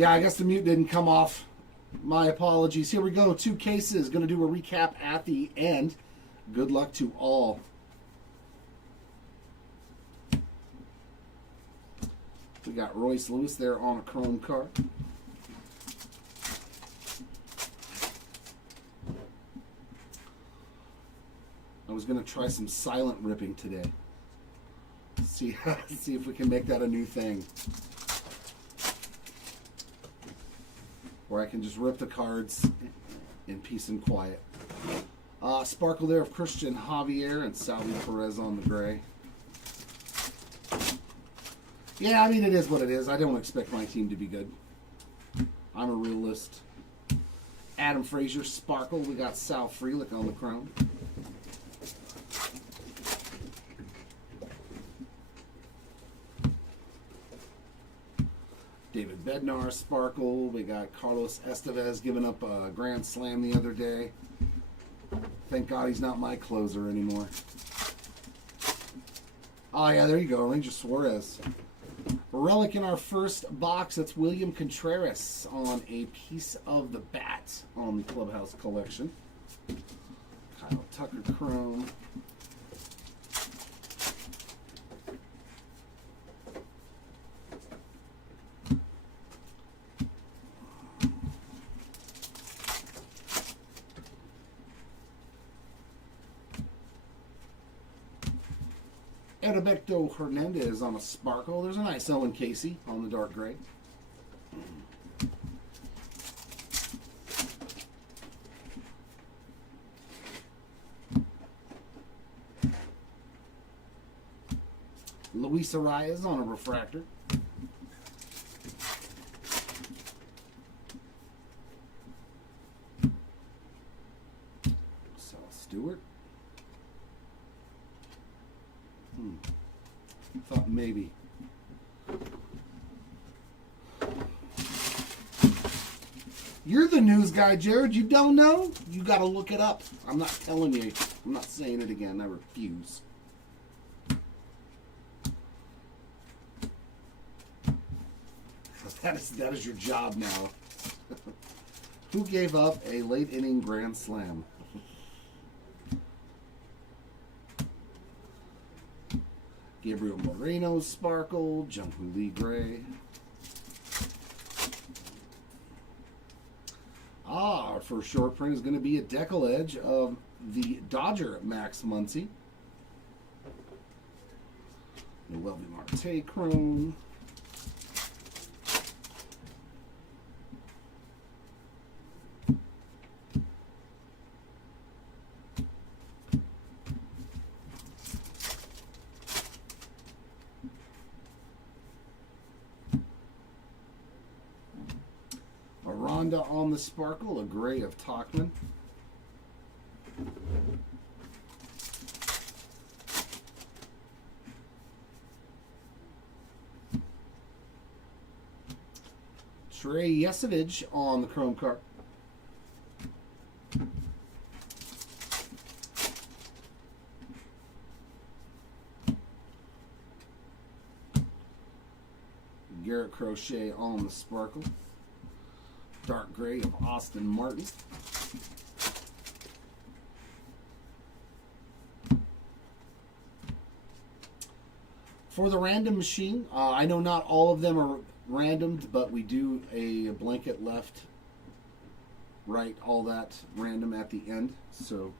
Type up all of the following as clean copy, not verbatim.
Yeah, I guess the mute didn't come off. My apologies. Here we go. 2 cases. Going to do a recap at the end. Good luck to all. We got Royce Lewis there on a chrome card. I was going to try some silent ripping today. See if we can make that a new thing. Where I can just rip the cards in peace and quiet. Sparkle there of Christian Javier and Salvi Perez on the gray. Yeah, I mean, it is what it is. I don't expect my team to be good. I'm a realist. Adam Frazier, Sparkle. We got Sal Frelick on the chrome. David Bednar, Sparkle. We got Carlos Estevez giving up a grand slam the other day. Thank God he's not my closer anymore. Oh, yeah, there you go. Ranger Suarez. Relic in our first box. That's William Contreras on a piece of the bat on the Clubhouse collection. Kyle Tucker chrome. Edberto Hernandez on a Sparkle. There's a nice Owen Casey on the dark gray. Luis Arias on a refractor. Sal Stewart. Thought maybe. You're the news guy, Jared. You don't know? You got to look it up. I'm not telling you. I'm not saying it again. I refuse. That is your job now. Who gave up a late inning grand slam? Gabriel Moreno, Sparkle, Jung-Hoo Lee Gray. Our first short print is going to be a decal edge of the Dodger Max Muncy. Noelvi Marte chrome. Ronda on the Sparkle, a gray of Tachman. Trey Yesevich on the chrome card. Garrett Crochet on the Sparkle. Dark gray of Austin Martin. For the random machine, I know not all of them are randomed, but we do a blanket left, right, all that random at the end. So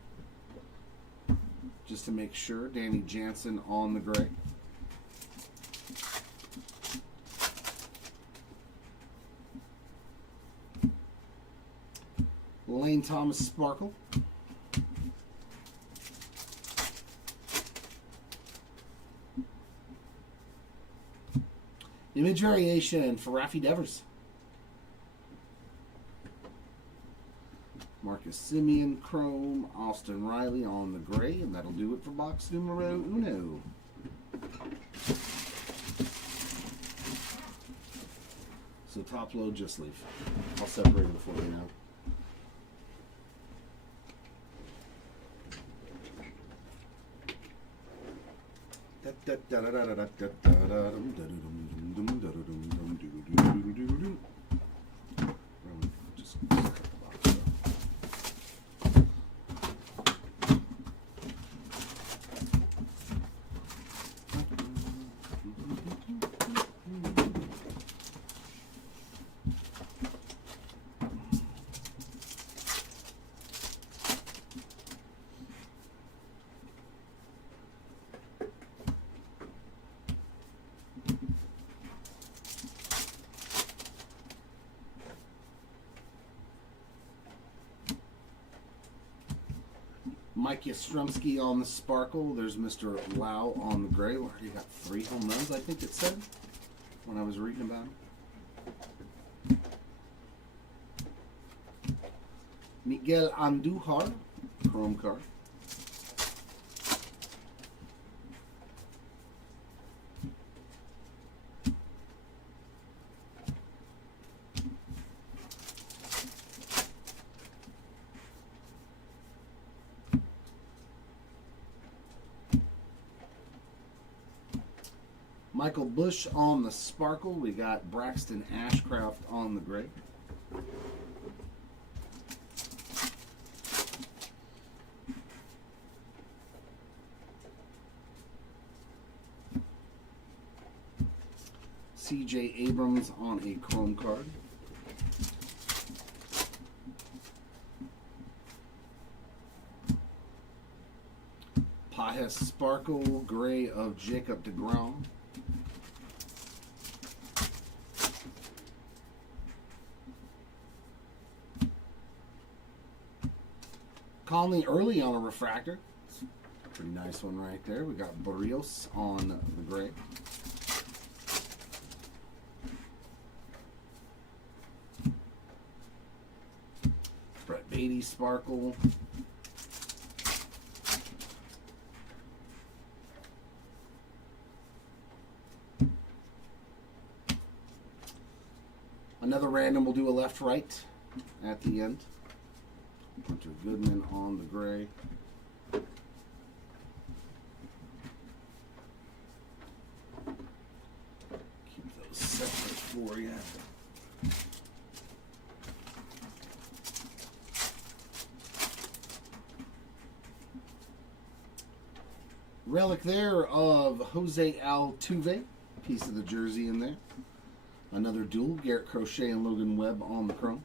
just to make sure, Danny Jansen on the gray. Lane Thomas Sparkle. Image variation for Rafi Devers. Marcus Simeon chrome, Austin Riley on the gray, and that'll do it for box numero uno. So top load, just leave. I'll separate it for you now. Mike Yastrzemski on the sparkle. There's Mr. Lau on the gray. We already got 3 home runs, I think it said, when I was reading about him. Miguel Andujar, chrome card. Michael Bush on the sparkle. We got Braxton Ashcraft on the gray. C.J. Abrams on a chrome card. Pajes Sparkle, gray of Jacob deGrom. Conley early on a refractor. Pretty nice one right there. We got Barrios on the gray. Brett Beatty sparkle. Another random, we'll do a left-right at the end. Hunter Goodman on the gray. Keep those separate for you. Relic there of Jose Altuve. Piece of the jersey in there. Another duel, Garrett Crochet and Logan Webb on the chrome.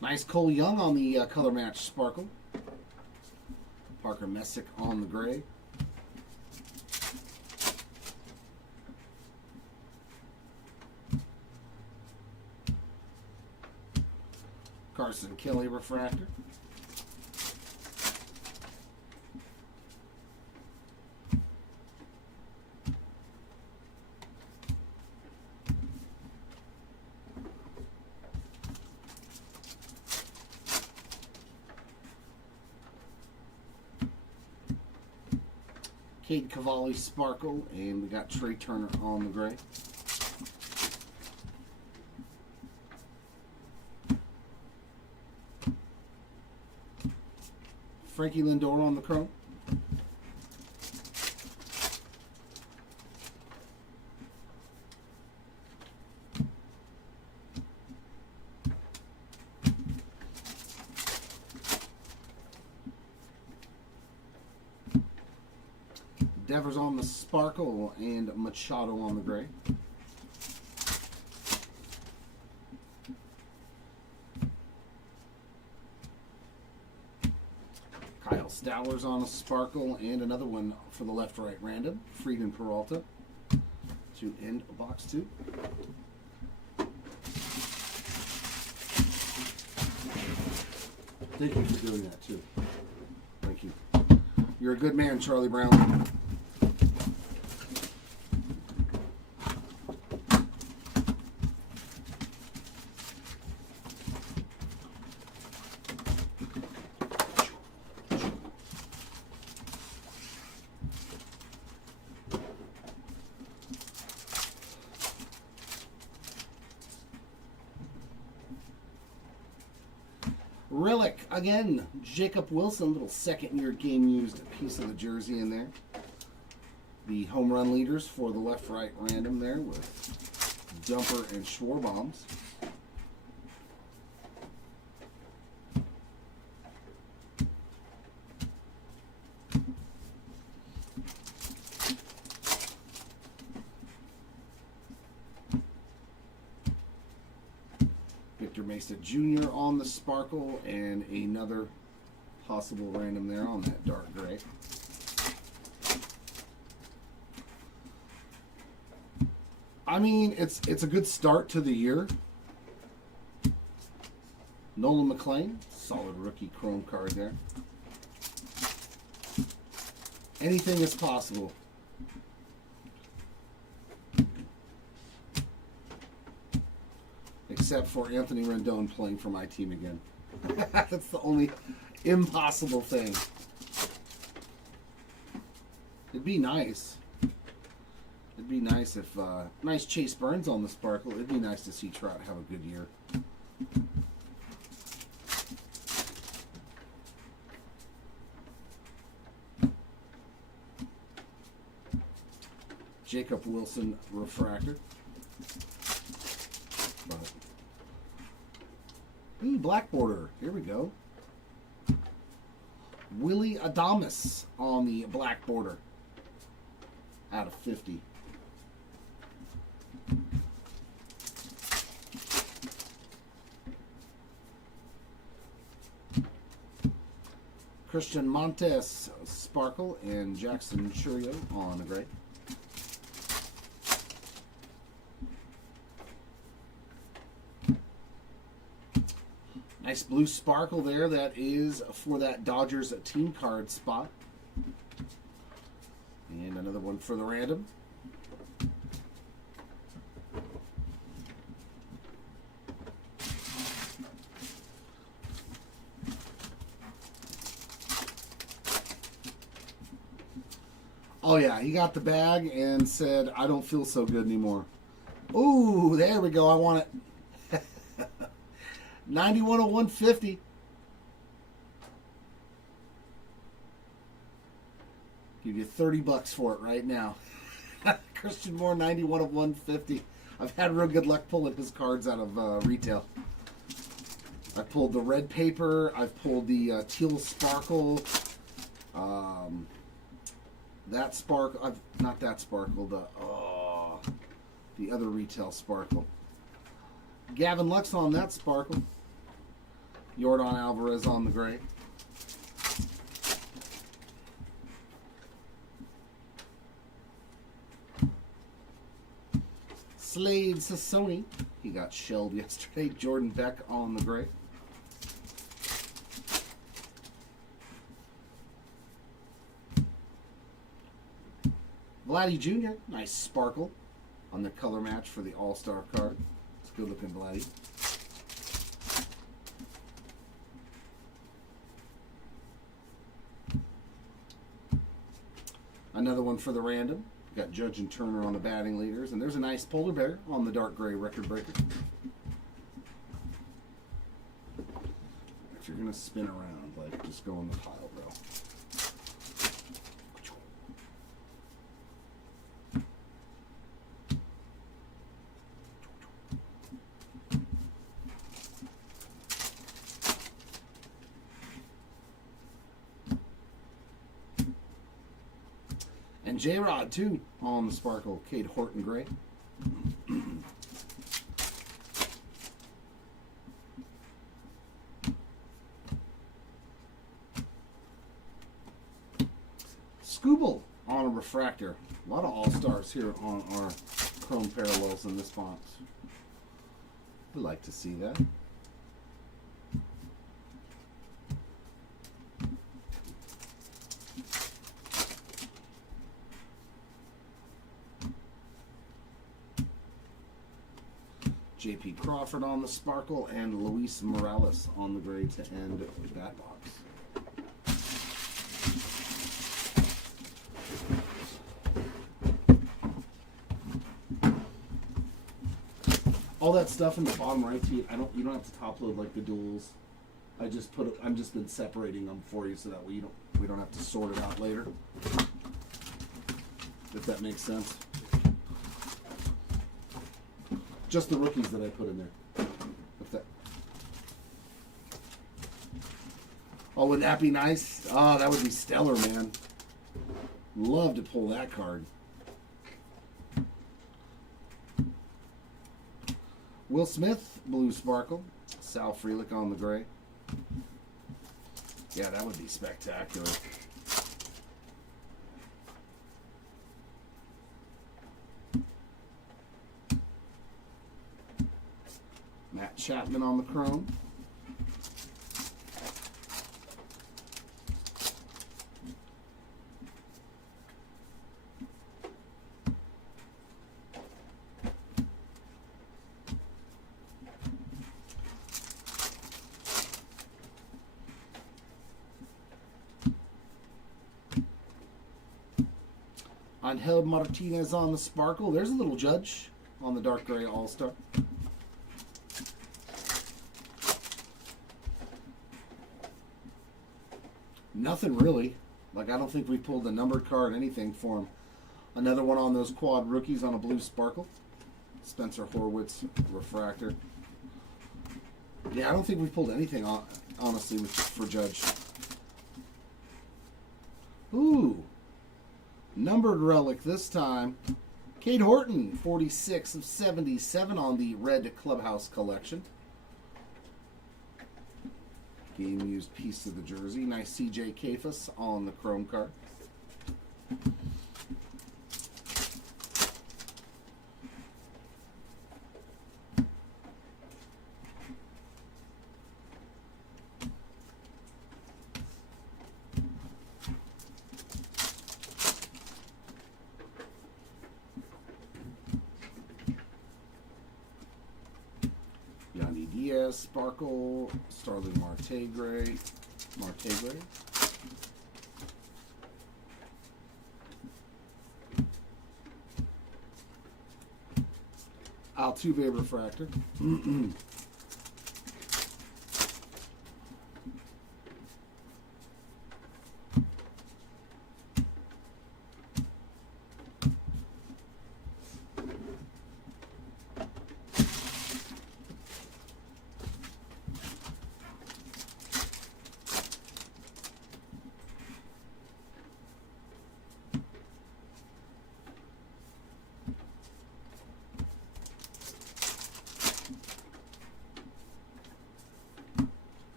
Nice Cole Young on the color match sparkle. Parker Messick on the gray. Carson Kelly refractor. Cade Cavalli sparkle, and we got Trey Turner on the gray. Frankie Lindor on the chrome. Devers on the sparkle and Machado on the gray. Kyle Stowers on a sparkle and another one for the left-right random. Friedman Peralta to end box 2. Thank you for doing that too. Thank you. You're a good man, Charlie Brown. Relic again, Jacob Wilson, little second-year game-used piece of the jersey in there. The home run leaders for the left-right random there with Dumper and Schwarbombs. Victor Bautista Jr. on the sparkle, and another possible random there on that dark gray. I mean, it's a good start to the year. Nolan McLean, solid rookie chrome card there. Anything is possible. Except for Anthony Rendon playing for my team again. That's the only impossible thing. It'd be nice. It'd be nice if, nice Chase Burns on the sparkle. It'd be nice to see Trout have a good year. Jacob Wilson refractor. Ooh, black border. Here we go. Willie Adames on the black border. Out of 50. Christian Montes sparkle and Jackson Churio on the gray. Nice blue sparkle there. That is for that Dodgers team card spot. And another one for the random. Oh yeah, he got the bag and said, I don't feel so good anymore. Ooh, there we go. I want it. 91 of 150. Give you $30 for it right now. Christian Moore, 91 of 150. I've had real good luck pulling his cards out of retail. I pulled the red paper. I've pulled the teal sparkle. That sparkle. Not that sparkle. The other retail sparkle. Gavin Lux on that sparkle. Yordan Alvarez on the gray. Slade Sassoni. He got shelled yesterday. Jordan Beck on the gray. Vladdy Jr. Nice sparkle on the color match for the All-Star card. It's good looking Vladdy. Another one for the random. Got Judge and Turner on the batting leaders. And there's a nice polar bear on the dark gray record breaker. If you're going to spin around, like, just go in the pile, bro. And J-Rod, too, on the sparkle. Cade Horton gray. Scooble on a refractor. A lot of all-stars here on our chrome parallels in this box. We like to see that. J.P. Crawford on the sparkle and Luis Morales on the gray to end that box. All that stuff in the bottom right, you don't have to top load like the duels. I'm just been separating them for you so that we don't have to sort it out later. If that makes sense. Just the rookies that I put in there. Oh, would that be nice? Oh, that would be stellar, man. Love to pull that card. Will Smith, blue sparkle. Sal Frelick on the gray. Yeah, that would be spectacular. Matt Chapman on the chrome. Angel Martinez on the sparkle. There's a little Judge on the dark gray all-star. Nothing really. Like, I don't think we pulled a numbered card, anything for him. Another one on those quad rookies on a blue sparkle. Spencer Horwitz refractor. Yeah, I don't think we pulled anything, honestly, for Judge. Ooh. Numbered relic this time. Cade Horton, 46 of 77 on the red Clubhouse collection. Game used piece of the jersey. Nice CJ Kafus on the chrome card. Diaz, Sparkle, Starling Marte Gray. Altuve refractor.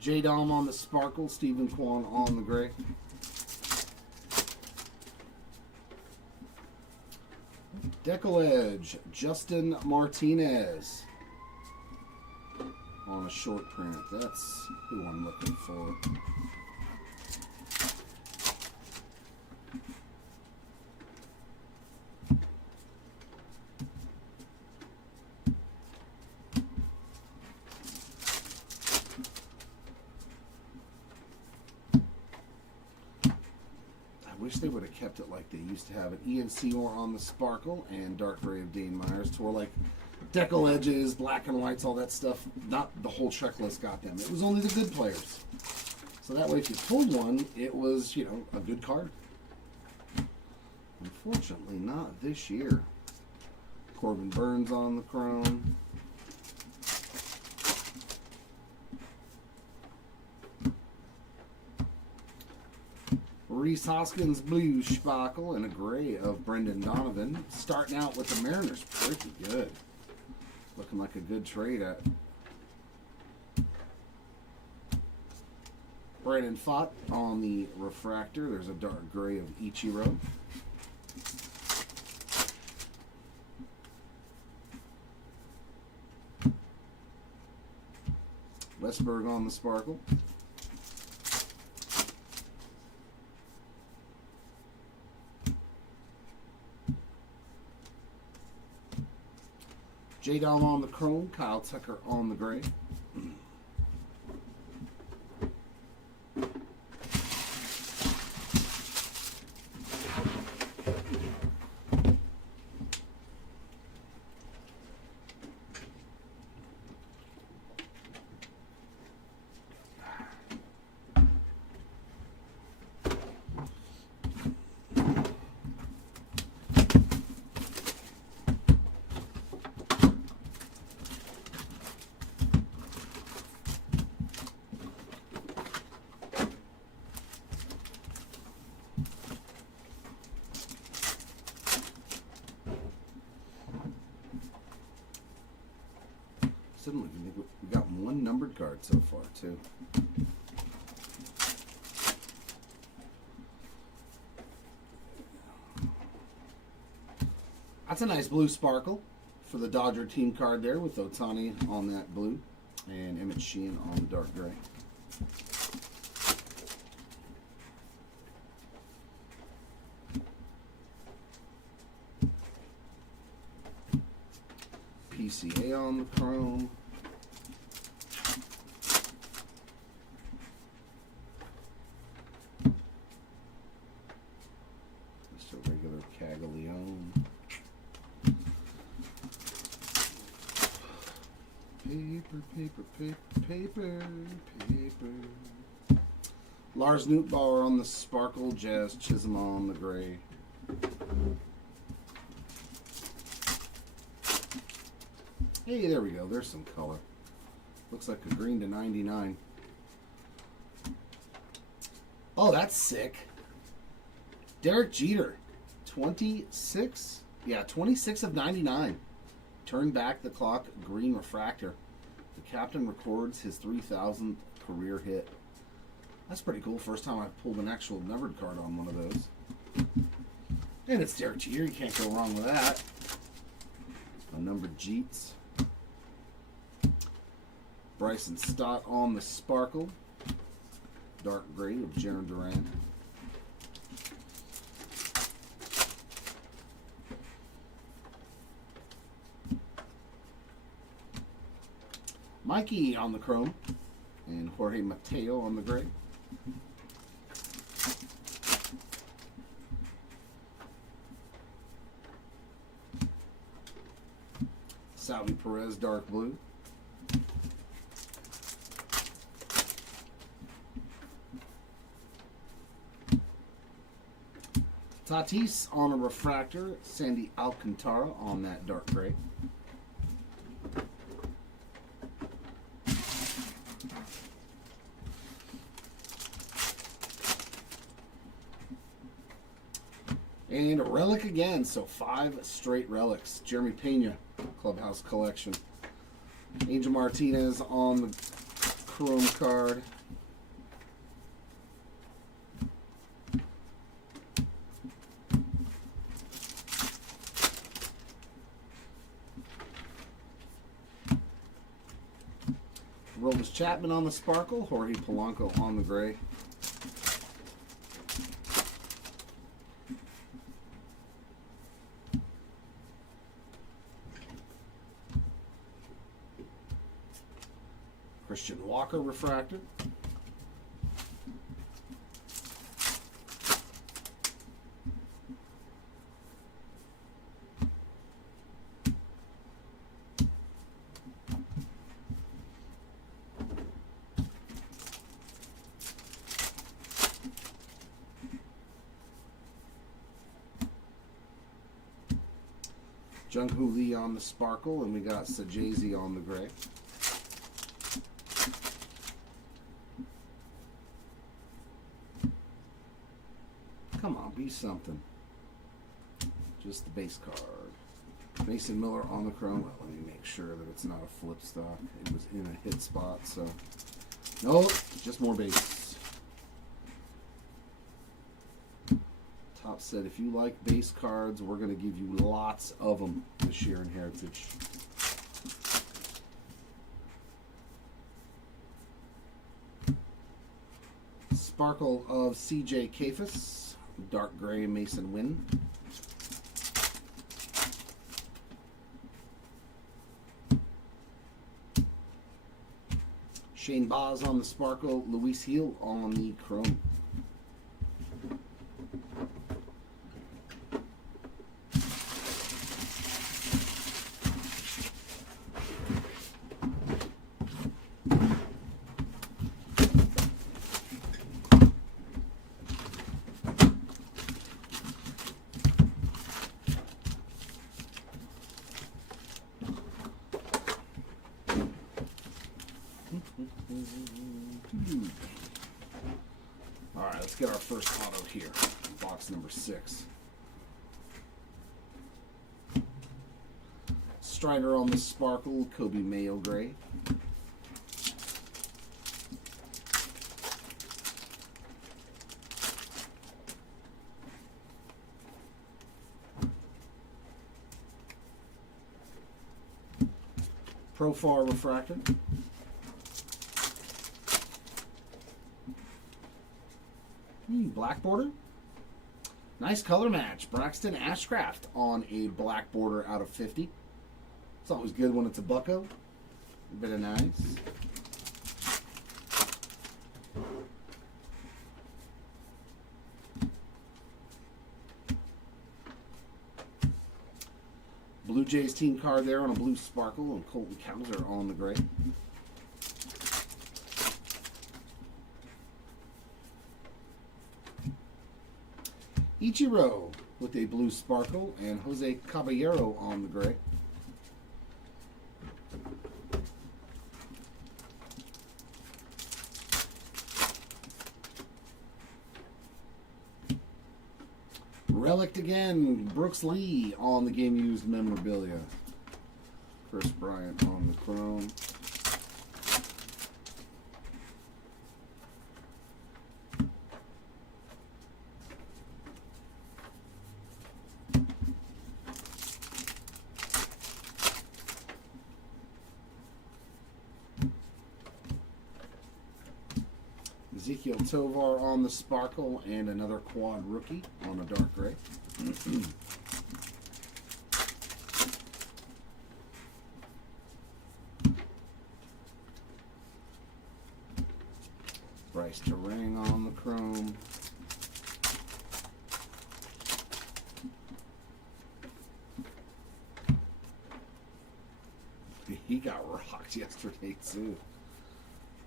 J. Dom on the sparkle, Stephen Kwan on the gray. Deckle Edge, Justin Martinez on a short print. That's who I'm looking for. Wish they would have kept it like they used to have it. Ian Seymour on the sparkle and dark gray of Dane Myers. To where like decal edges, black and whites, all that stuff. Not the whole checklist got them. It was only the good players. So that way if you pulled one, it was, you know, a good card. Unfortunately not this year. Corbin Burns on the chrome. Reese Hoskins blue sparkle and a gray of Brendan Donovan. Starting out with the Mariners, pretty good. Looking like a good trade at. Brandon Pfaadt on the refractor. There's a dark gray of Ichiro. Westberg on the sparkle. J-Dom on the chrome, Kyle Tucker on the gray. We got one numbered card so far, too. That's a nice blue sparkle for the Dodger team card there with Ohtani on that blue and Emmett Sheehan on the dark gray. PCA on the chrome. Just a regular Caglione. Paper. Lars Nootbaar on the sparkle, Jazz Chisholm on the gray. Hey, there we go. There's some color. Looks like a green to 99. Oh, that's sick. Derek Jeter, 26? Yeah, 26 of 99. Turn back the clock, green refractor. The captain records his 3,000th career hit. That's pretty cool. First time I've pulled an actual numbered card on one of those. And it's Derek Jeter. You can't go wrong with that. A numbered Jeets. Bryson Stott on the sparkle. Dark gray of Jaron Durant. Mikey on the chrome. And Jorge Mateo on the gray. Salvi Perez, dark blue. Tatis on a refractor. Sandy Alcantara on that dark gray. And a relic again, so 5 straight relics. Jeremy Pena, Clubhouse Collection. Angel Martinez on the chrome card. Robles Chapman on the sparkle. Jorge Polanco on the gray. Christian Walker refractor. Jung-Hoo Lee on the sparkle, and we got Sajazi on the gray. Come on, be something. Just the base card. Mason Miller on the chrome. Well, let me make sure that it's not a flip stock. It was in a hit spot, so. Nope, just more base. Top said, if you like base cards, we're going to give you lots of them this year in Heritage. Sparkle of CJ Kafis. Dark gray Mason Wynn. Shane Baz on the sparkle. Luis Heel on the chrome. Alright, let's get our first auto here. Box number 6. Strider on the sparkle, Kobe Mayo gray. Profar refractor. Black border. Nice color match. Braxton Ashcraft on a black border out of 50. It's always good when it's a bucko. A bit of nice. Blue Jays team card there on a blue sparkle, and Colton Cowser on the gray. Ichiro with a blue sparkle, and Jose Caballero on the gray. Relic again, Brooks Lee on the game used memorabilia. Chris Bryant on the chrome. Ezekiel Tovar on the sparkle, and another quad rookie on a dark gray. Bryce Terang on the chrome. He got rocked yesterday too.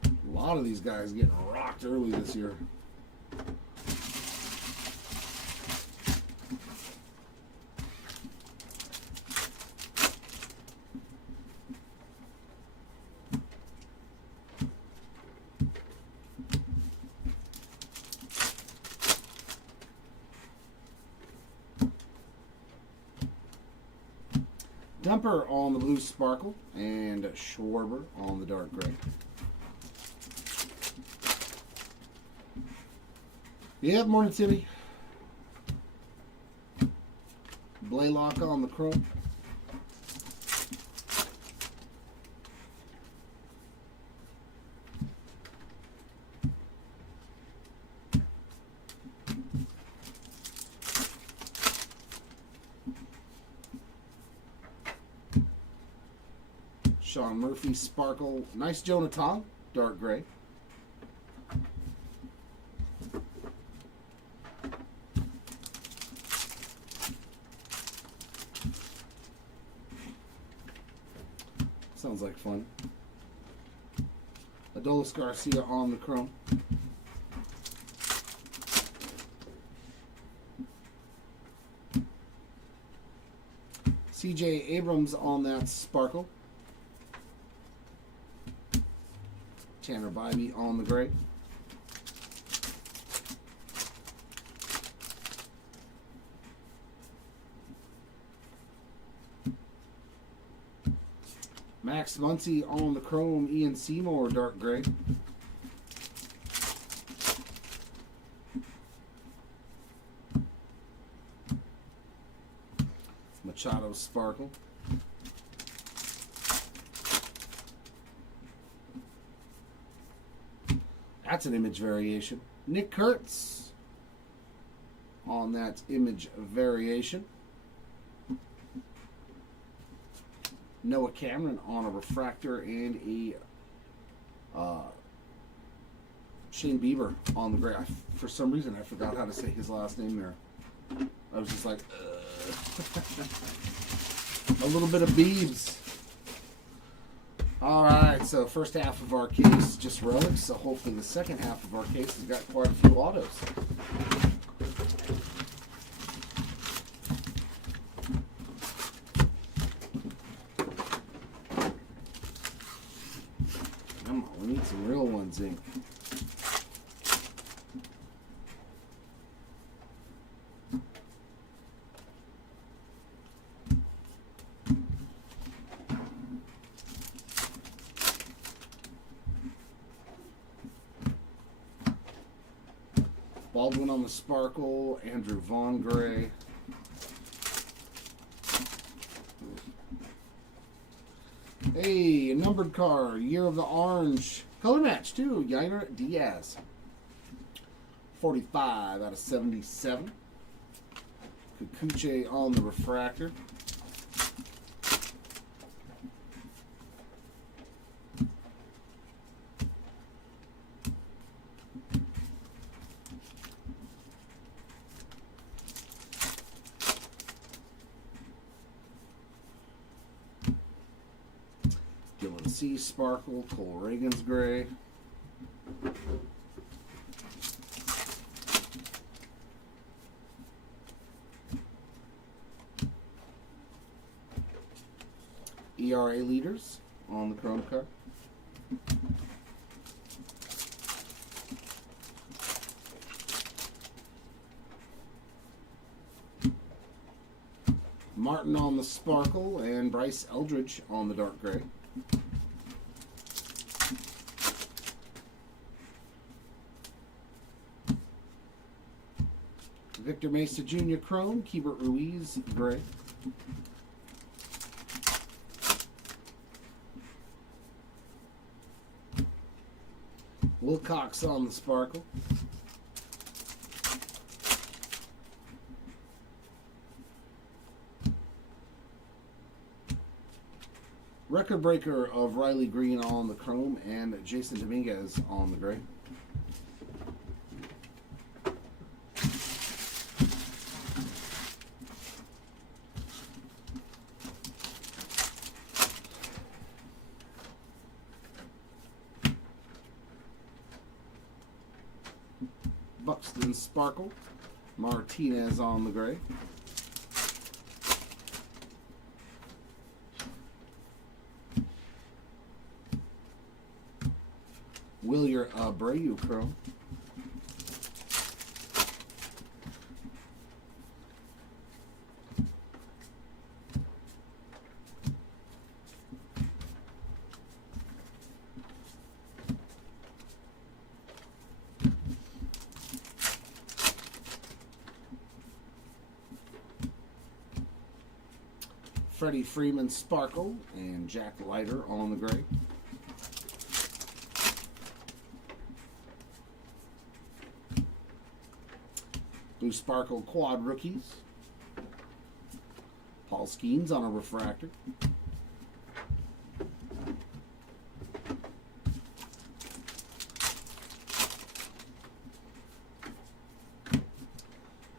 A lot of these guys getting rocked early this year. Dumper on the blue sparkle, and Schwarber on the dark gray. Yeah, morning, Timmy. Blaylock on the chrome. Sean Murphy sparkle. Nice Jonathan, dark gray. Sounds like fun. Adolis Garcia on the chrome. CJ Abrams on that sparkle. Tanner Bybee on the gray. Max Muncy on the chrome. Ian Seymour, dark gray. Machado sparkle. That's an image variation. Nick Kurtz on that image variation. Noah Cameron on a refractor, and a Shane Bieber on the gray. For some reason, I forgot how to say his last name there. I was just like, a little bit of Biebs. All right, so first half of our case, just relics. So hopefully the second half of our case has got quite a few autos. Come on, we need some real ones, Ink. Baldwin on the sparkle, Andrew Vaughn gray. Hey, a numbered card. Year of the Orange. Color match, too. Yainer Diaz. 45 out of 77. Kikuchi on the refractor. Dylan C. Sparkle. Cole Reagan's gray. ERA leaders on the Chrome card. Martin on the Sparkle and Bryce Eldridge on the dark gray. Victor Mesa Jr. Chrome, Keibert Ruiz gray. Wilcox on the Sparkle. Record breaker of Riley Green on the Chrome and Jason Dominguez on the gray. Buxton Sparkle, Martinez on the gray. Wilyer Abreu Chrome. Freddie Freeman Sparkle and Jack Leiter on the gray. Blue Sparkle Quad Rookies. Paul Skeens on a refractor.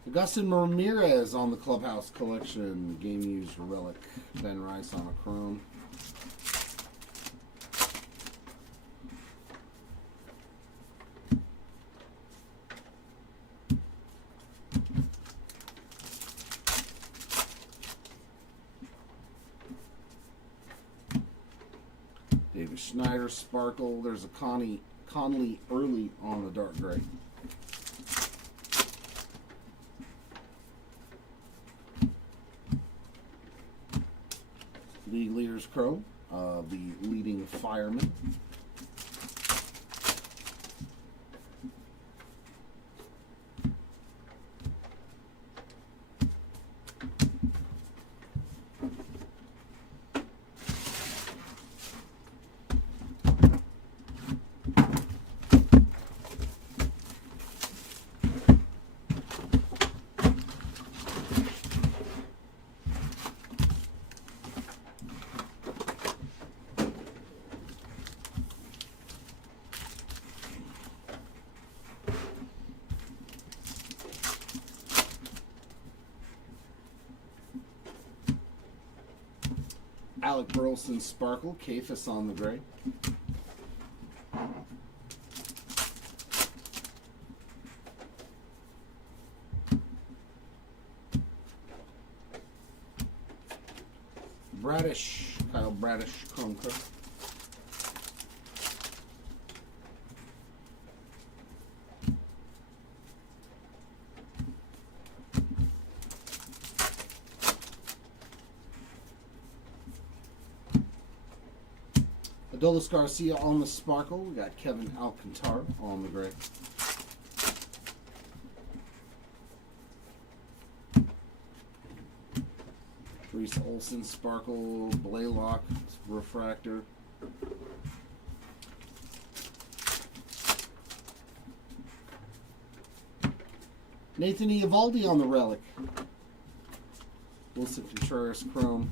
Augustin Ramirez on the Clubhouse Collection. Game used relic. Ben Rice on a Chrome. David Schneider Sparkle. There's a Conley Early on the dark gray. League Leaders Chrome, the leading fireman. Alec Burleson Sparkle, Kafis on the gray. Bradish, Kyle Bradish, Chrome Cook. Adolis Garcia on the Sparkle. We got Kevin Alcantara on the gray. Reese Olson Sparkle Blaylock refractor. Nathan Eovaldi on the relic. Wilson Contreras Chrome.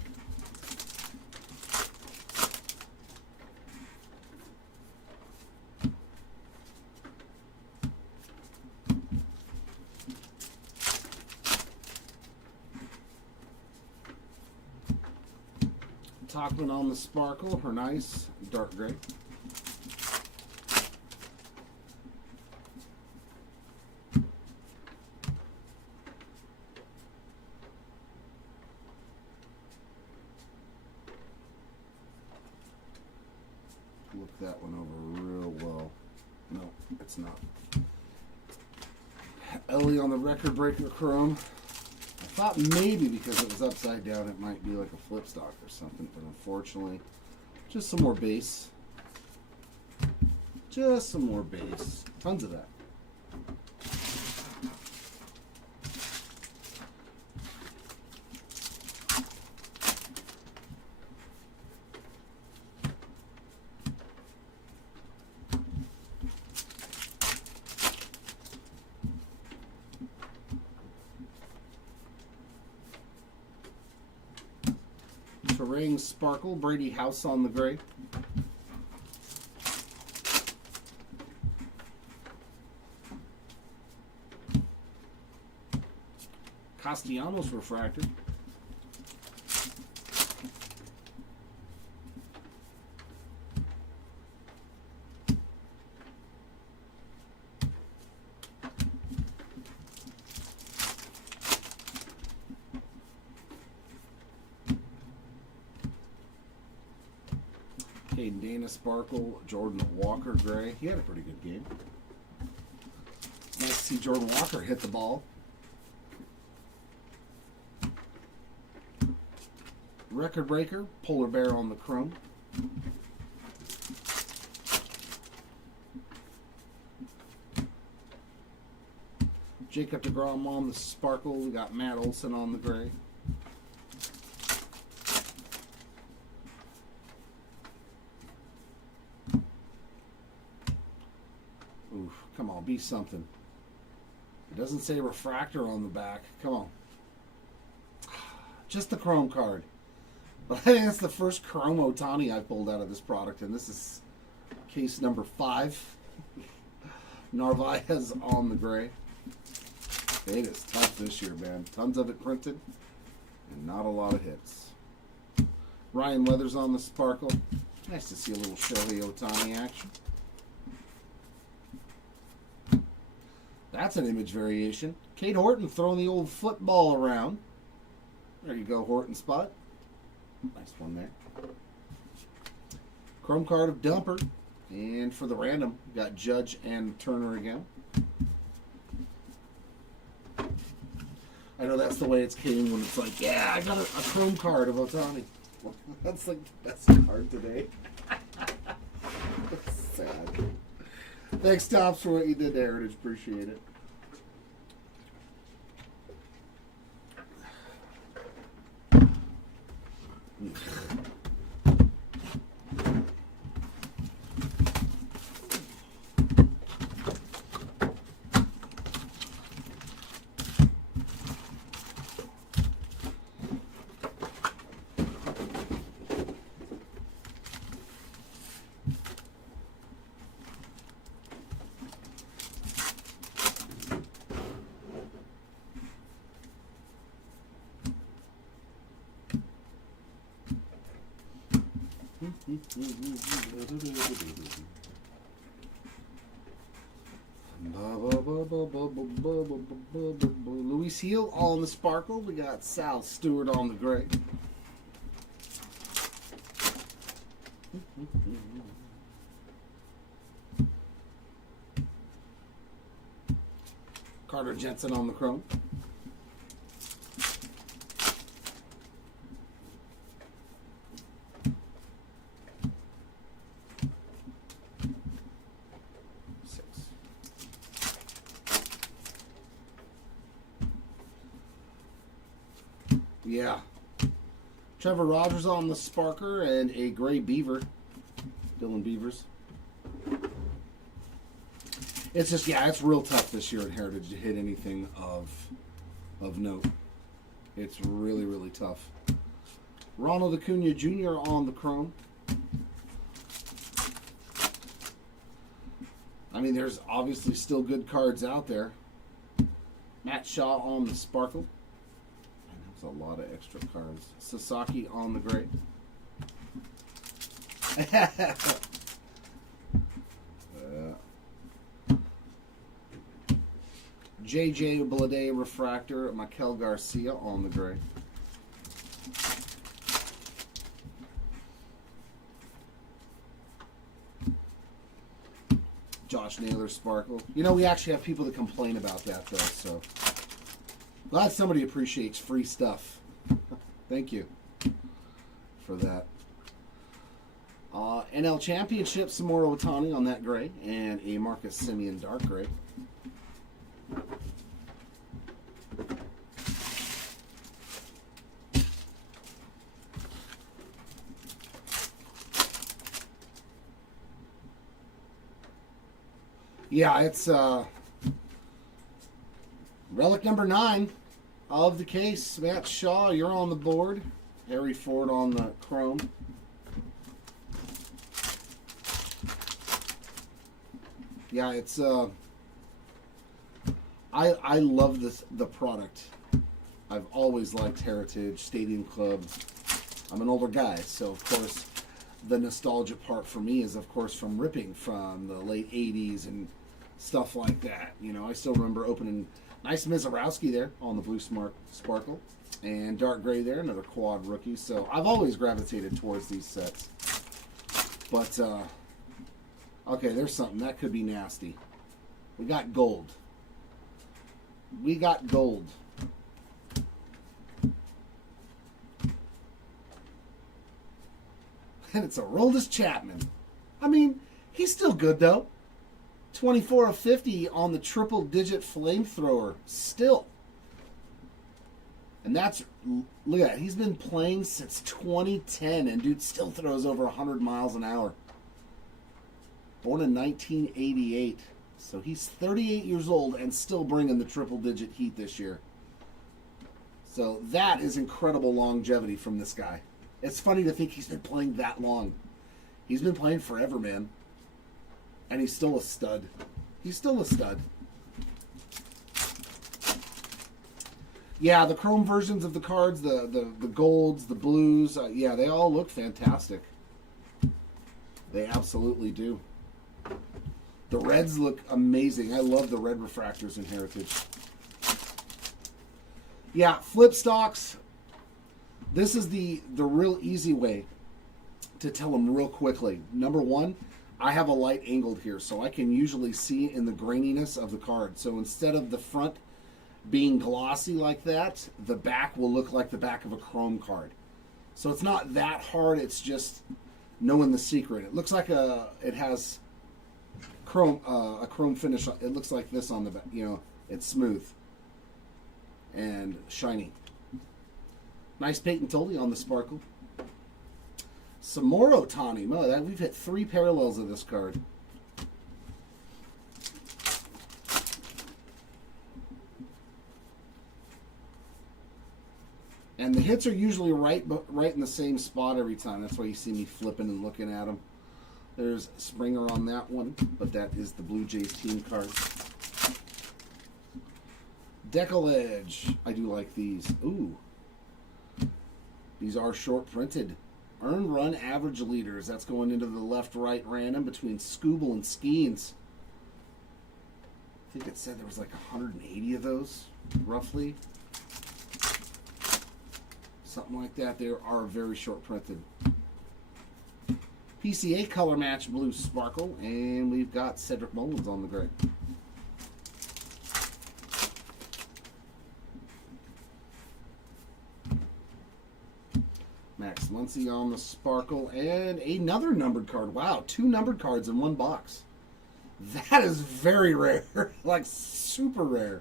Tauchman on the Sparkle, her nice dark gray. Look that one over real well. No, it's not. Ellie on the Record Breaker Chrome. I thought maybe because it was upside down it might be like a flip stock or something, but unfortunately, just some more base. Just some more base. Tons of that. Terang Sparkle, Brady House on the gray. Castellanos refractor. Dana Sparkle, Jordan Walker gray. He had a pretty good game. Nice to see Jordan Walker hit the ball. Record Breaker, Polar Bear on the chrome. Jacob deGrom on the Sparkle. We got Matt Olson on the gray. Oof, come on, be something. It doesn't say refractor on the back. Come on. Just the chrome card. But I think that's the first chrome Ohtani I pulled out of this product, and this is case number 5. Narvaez on the gray. It is tough this year, man. Tons of it printed, and not a lot of hits. Ryan Weathers on the Sparkle. Nice to see a little Shohei Ohtani action. That's an image variation. Kate Horton throwing the old football around. There you go, Horton spot. Nice one there. Chrome card of Dumper. And for the random, we got Judge and Turner again. I know that's the way it's came when it's like, yeah, I got a chrome card of Ohtani. That's like the best card today. That's sad. Thanks, Tops, for what you did to Heritage. Appreciate it. Luis Heel all in the Sparkle. We got Sal Stewart on the gray. Carter Jensen on the chrome. Yeah. Trevor Rogers on the Sparker and a gray Beaver. Dylan Beavers. It's just, yeah, it's real tough this year at Heritage to hit anything of note. It's really, really tough. Ronald Acuna Jr. on the Chrome. I mean, there's obviously still good cards out there. Matt Shaw on the Sparkle. A lot of extra cards. Sasaki on the gray. JJ Bleday refractor. Mikel Garcia on the gray. Josh Naylor Sparkle. You know, we actually have people that complain about that though, so glad somebody appreciates free stuff. Thank you for that. NL Championship, Samoro Otani on that gray, and a Marcus Semien dark gray. Yeah, it's relic number 9 of the case. Matt Shaw, you're on the board. Harry Ford on the Chrome. Yeah, it's I love the product. I've always liked Heritage, Stadium Club. I'm an older guy, so of course the nostalgia part for me is of course from ripping from the late 80s and stuff like that. You know, I still remember opening nice Mizorowski there on the blue Sparkle. And dark gray there, another quad rookie. So I've always gravitated towards these sets. But, okay, there's something. That could be nasty. We got gold. We got gold. And it's a Aroldis Chapman. I mean, he's still good, though. 24 of 50 on the triple-digit flamethrower. Still. And that's, look at that. He's been playing since 2010, and dude still throws over 100 miles an hour. Born in 1988. So he's 38 years old and still bringing the triple-digit heat this year. So that is incredible longevity from this guy. It's funny to think he's been playing that long. He's been playing forever, man. And he's still a stud. He's still a stud. Yeah, the chrome versions of the cards, the golds, the blues, yeah, they all look fantastic. They absolutely do. The reds look amazing. I love the red refractors in Heritage. Yeah, flip stocks. This is the real easy way to tell them real quickly. Number one, I have a light angled here, so I can usually see in the graininess of the card. So instead of the front being glossy like that, the back will look like the back of a chrome card. So it's not that hard, it's just knowing the secret. It looks like it has chrome, a chrome finish. It looks like this on the back, you know, it's smooth and shiny. Nice Peyton Tolley on the Sparkle. Some more Otani. We've hit 3 parallels of this card. And the hits are usually right in the same spot every time. That's why you see me flipping and looking at them. There's Springer on that one, but that is the Blue Jays team card. Decollage. I do like these. Ooh. These are short printed. Earned run average leaders. That's going into the left-right random between Scooble and Skeens. I think it said there was like 180 of those, roughly. Something like that. They are very short printed. PCA color match blue Sparkle, and we've got Cedric Mullins on the gray. Max Muncy on the Sparkle, and another numbered card. Wow, 2 numbered cards in one box. That is very rare. Like, super rare.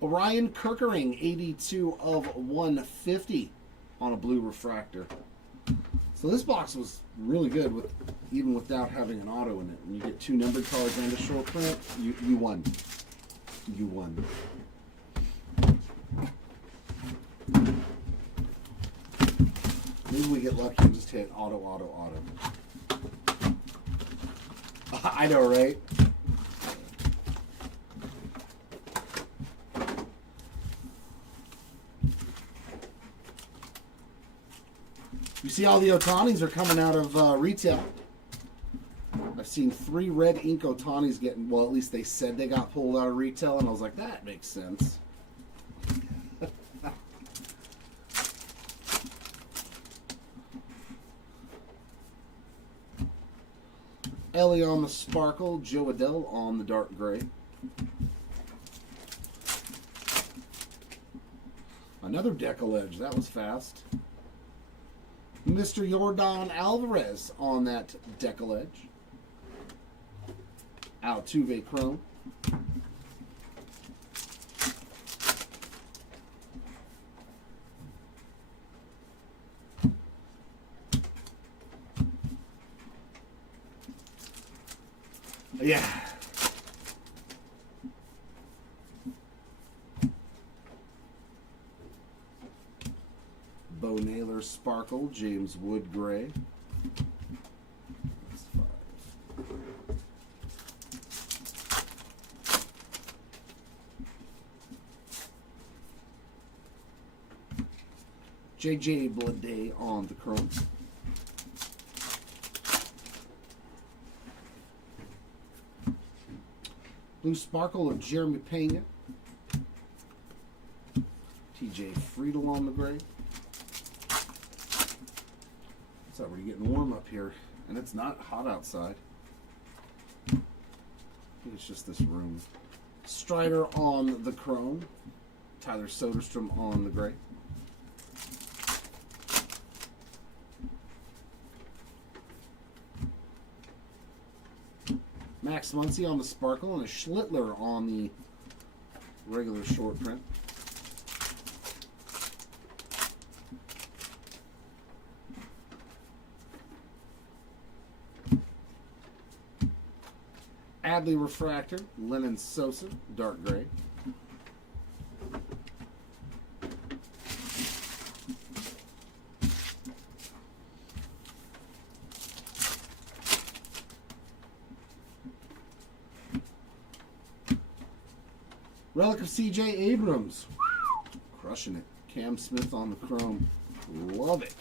Orion Kirkering, 82 of 150. on a blue refractor. So this box was really good with even without having an auto in it. When you get 2 numbered cards and a short print, you won. You won. Maybe we get lucky and just hit auto, auto, auto. I know, right? You see all the Otanis are coming out of retail. I've seen 3 red ink Otanis getting, well, at least they said they got pulled out of retail, and I was like, that makes sense. Ellie on the Sparkle, Joe Adele on the Dark Gray. Another Decal Edge, that was fast. Mr. Yordan Alvarez on that Decal Edge. Altuve Chrome. Yeah. Bo Naylor Sparkle, James Wood Gray. That's 5. JJ Bleday on the Chrome. Blue Sparkle of Jeremy Pena. TJ Friedel on the Gray. It's already getting warm up here, and it's not hot outside. I think it's just this room. Strider on the Chrome. Tyler Soderstrom on the Gray. Max Muncy on the Sparkle and a Schlittler on the regular short print. Adley Refractor, Lennon Sosa, Dark Gray. Relic of C.J. Abrams. Crushing it. Cam Smith on the Chrome. Love it.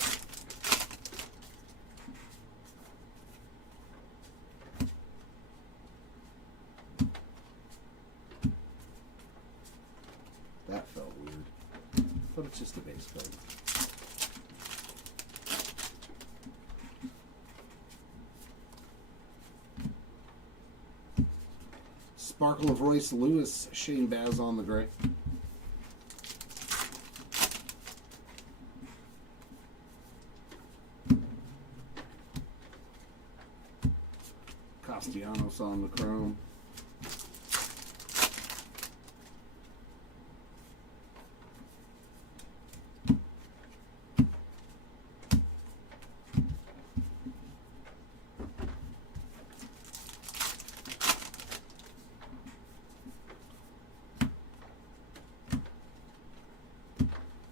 That felt weird. But it's just a base card. Sparkle of Royce Lewis, Shane Baz on the Gray. Castellanos on the Chrome.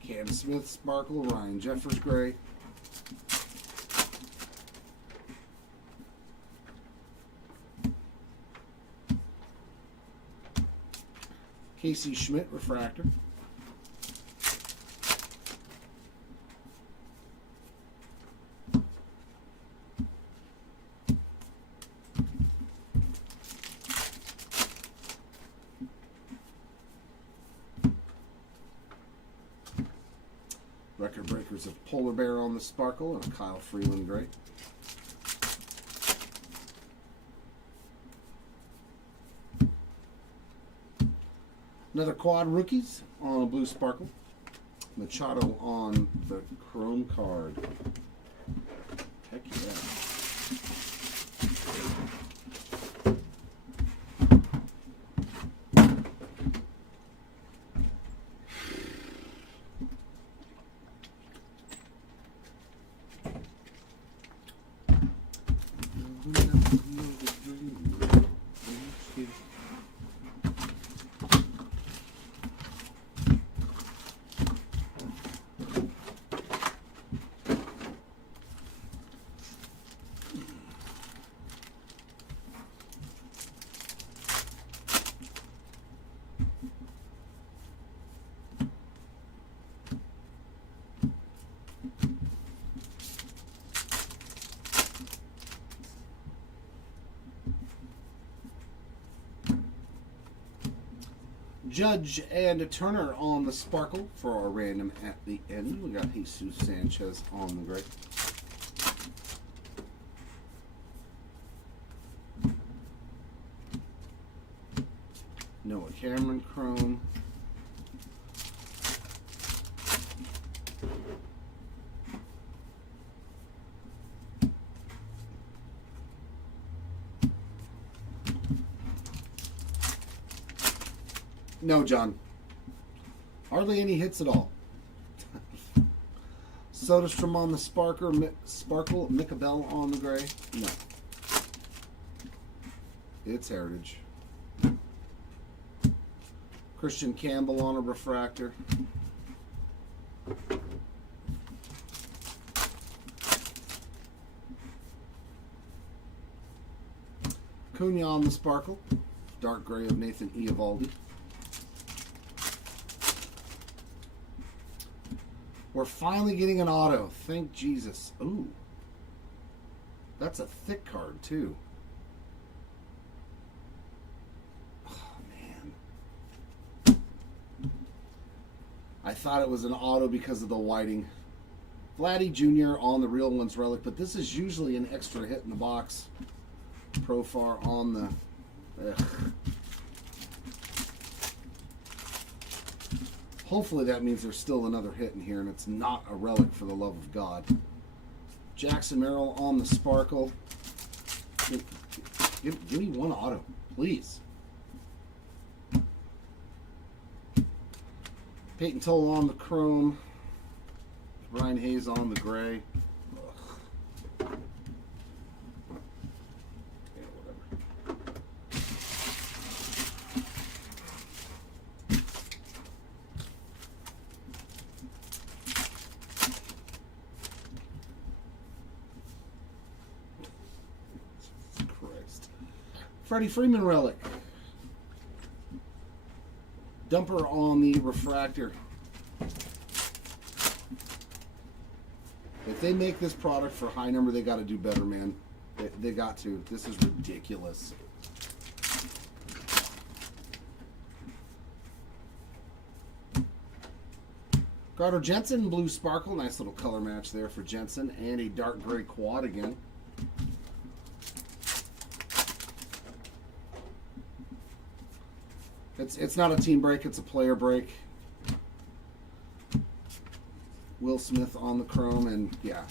Cam Smith, Sparkle, Ryan Jeffers Gray. Casey Schmidt, Refractor. Record breakers of Polar Bear on the Sparkle and a Kyle Freeland Gray. Another quad rookies on a blue Sparkle. Machado on the Chrome card. Heck yeah. Judge and Turner on the sparkle for our random at the end. We got Jesus Sanchez on the gray. Noah Cameron chrome. No, John. Hardly any hits at all. Soderstrom on the sparkle, Micabel on the gray. No. It's Heritage. Christian Campbell on a refractor. Cunha on the sparkle. Dark gray of Nathan Eovaldi. We're finally getting an auto. Thank Jesus. Ooh. That's a thick card, too. Oh, man. I thought it was an auto because of the whiting. Vladdy Jr. on the Real Ones relic, but this is usually an extra hit in the box. Profar on the... Ugh. Hopefully that means there's still another hit in here and it's not a relic, for the love of God. Jackson Merrill on the sparkle. Give me one auto, please. Peyton Toll on the chrome. Ryan Hayes on the gray. Freddie Freeman relic. Dumper on the refractor. If they make this product for high number, they got to do better, man. They got to. This is ridiculous. Carter Jensen, blue sparkle. Nice little color match there for Jensen. And a dark gray quad again. It's not a team break, it's a player break. Will Smith on the chrome, and yeah.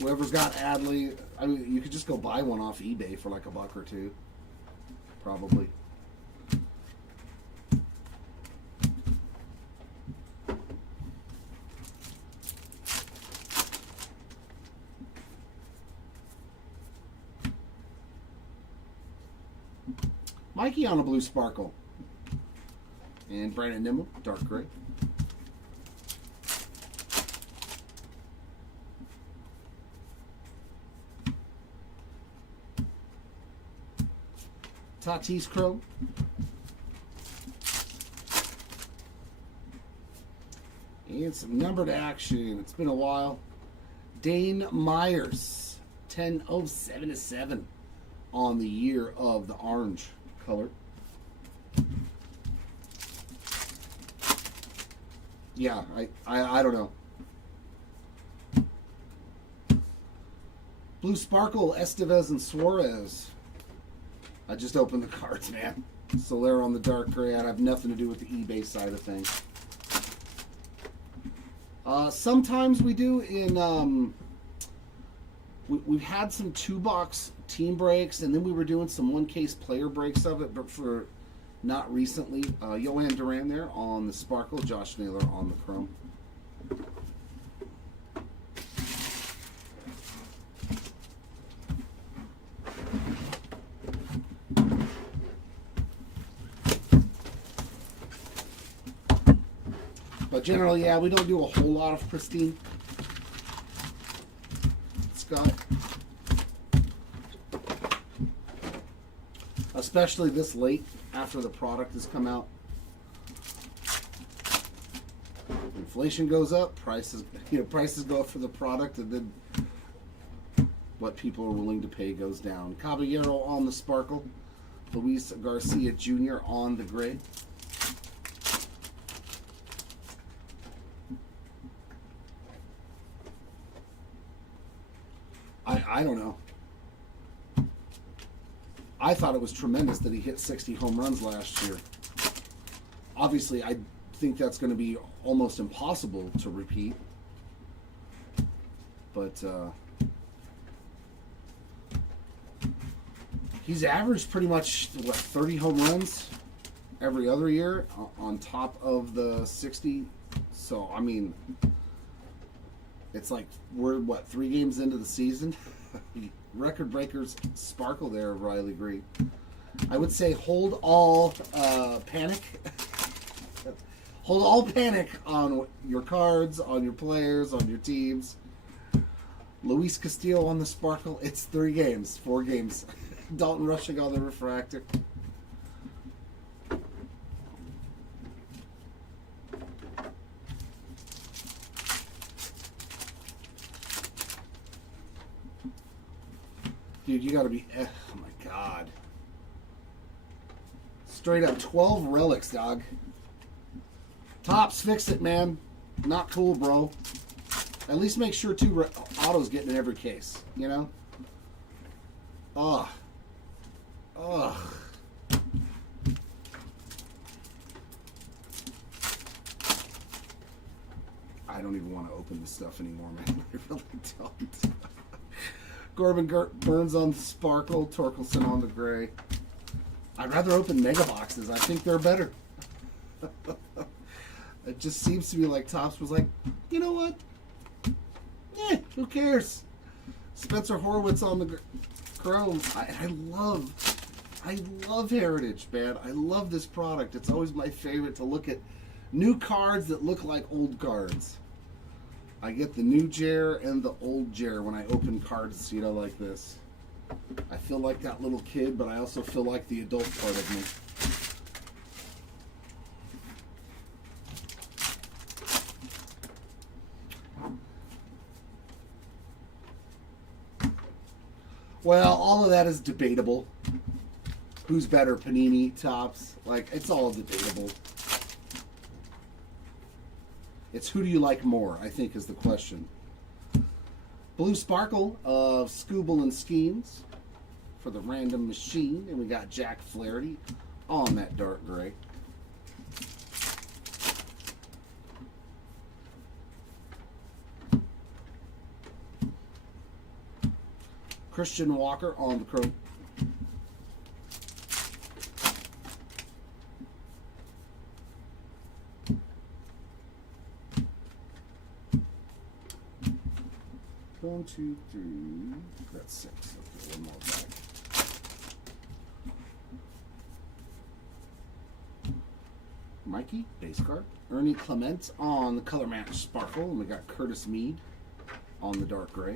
Whoever's got Adley, I mean, you could just go buy one off eBay for like $1 or $2. Probably. Mikey on a blue sparkle. And Brandon Nimmo, dark gray. Tatis chrome. And some numbered action. It's been a while. Dane Myers, 10/07/7 on the year of the orange color. Yeah, I don't know. Blue Sparkle, Estevez and Suarez. I just opened the cards, man. Soler on the dark gray. I have nothing to do with the eBay side of things. Sometimes we do in... We've had some 2-box team breaks, and then we were doing some 1-case player breaks of it, but for... Not recently. Johan Duran there on the sparkle. Josh Naylor on the chrome. But generally, yeah, we don't do a whole lot of pristine. Scott. Especially this late. After the product has come out. Inflation goes up, prices go up for the product, and then what people are willing to pay goes down. Caballero on the sparkle. Luis Garcia Jr. on the gray. I don't know. I thought it was tremendous that he hit 60 home runs last year. Obviously, I think that's going to be almost impossible to repeat. But he's averaged pretty much, 30 home runs every other year on top of the 60. So, I mean, it's like we're, 3 games into the season? Record breakers sparkle there, Riley Green. I would say hold all panic. Hold all panic on your cards, on your players, on your teams. Luis Castillo on the sparkle. It's 3 games, 4 games. Dalton Rushing on the refractor. Dude, you gotta be, oh my God. Straight up 12 relics, dog. Topps, fix it, man. Not cool, bro. At least make sure 2 autos get in every case, you know? Ugh. Ugh. I don't even want to open this stuff anymore, man. I really don't. Corbin Burns on the sparkle, Torkelson on the gray. I'd rather open mega boxes. I think they're better. It just seems to me like Topps was like, you know what? Who cares? Spencer Horwitz on the chrome. I love Heritage, man. I love this product. It's always my favorite to look at new cards that look like old cards. I get the new Jer and the old Jer when I open cards, like this. I feel like that little kid, but I also feel like the adult part of me. Well, all of that is debatable. Who's better, Panini, Topps? Like, it's all debatable. It's who do you like more, I think, is the question. Blue Sparkle of Scooble and Schemes for the Random Machine. And we got Jack Flaherty on that dark gray. Christian Walker on the chrome. One, two, three. That's 6. Okay, one more back. Mikey, base card. Ernie Clement on the color match sparkle. And we got Curtis Mead on the dark gray.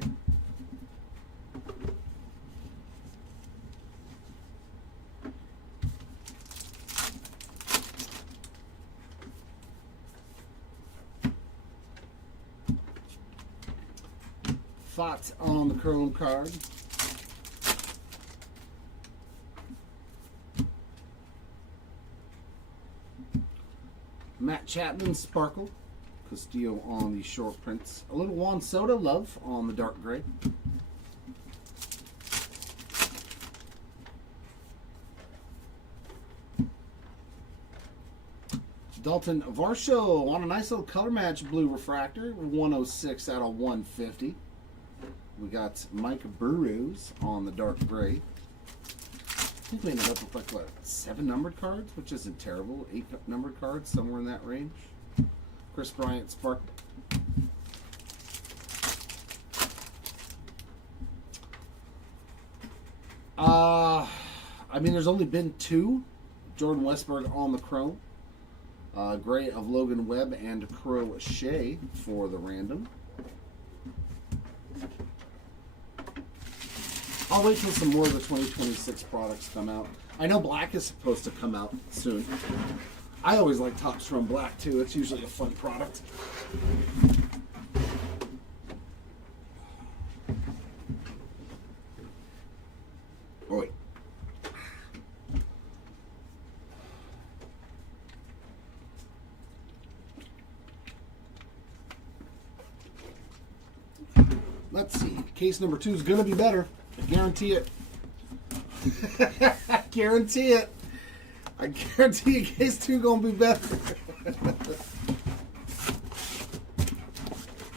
Fott on the chrome card. Matt Chapman sparkle. Castillo on the short prints. A little Juan Soto love on the dark gray. Dalton Varsho on a nice little color match blue refractor. 106 out of 150. We got Mike Burrows on the dark gray. I think we ended up with like, 7 numbered cards, which isn't terrible. 8 numbered cards, somewhere in that range. Chris Bryant sparkle. I mean, there's only been 2. Jordan Westberg on the chrome. Gray of Logan Webb and Crochet for the random. I'll wait till some more of the 2026 products come out. I know black is supposed to come out soon. I always like Topps from black too. It's usually a fun product. Oh, wait. Let's see. Case number 2 is going to be better. I guarantee it. I guarantee it. I guarantee you case 2 going to be better.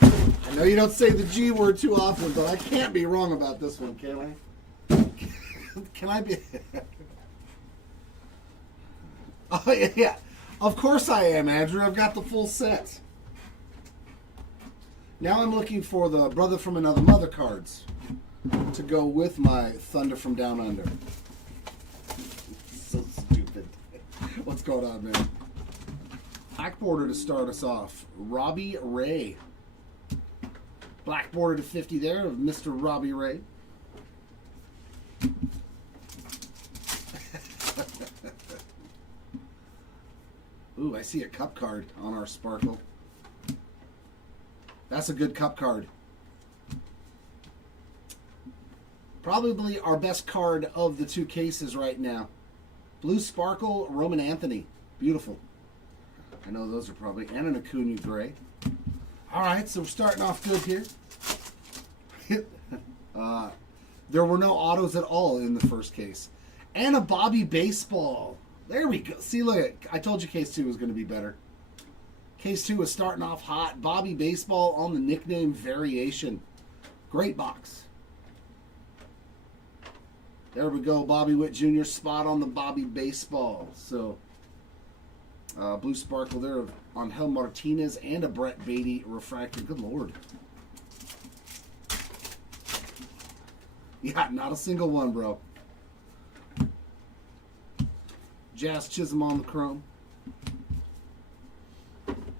I know you don't say the G word too often, but I can't be wrong about this one, can I? Can I be? Oh, yeah. Of course I am, Andrew. I've got the full set. Now I'm looking for the Brother from Another Mother cards to go with my Thunder from Down Under. So stupid. What's going on, man? Black border to start us off. Robbie Ray. Black border to 50 there of Mr. Robbie Ray. Ooh, I see a cup card on our Sparkle. That's a good cup card. Probably our best card of the 2 cases right now. Blue Sparkle, Roman Anthony. Beautiful. I know those are probably. And an Acuna Gray. All right, so we're starting off good here. There were no autos at all in the first case. And a Bobby Baseball. There we go. See, look, I told you case 2 was going to be better. Case 2 is starting off hot. Bobby Baseball on the nickname variation. Great box. There we go. Bobby Witt Jr. spot on the Bobby Baseball. So, Blue Sparkle there on Hel Martinez and a Brett Beatty refractor. Good Lord. Yeah, not a single one, bro. Jazz Chisholm on the chrome.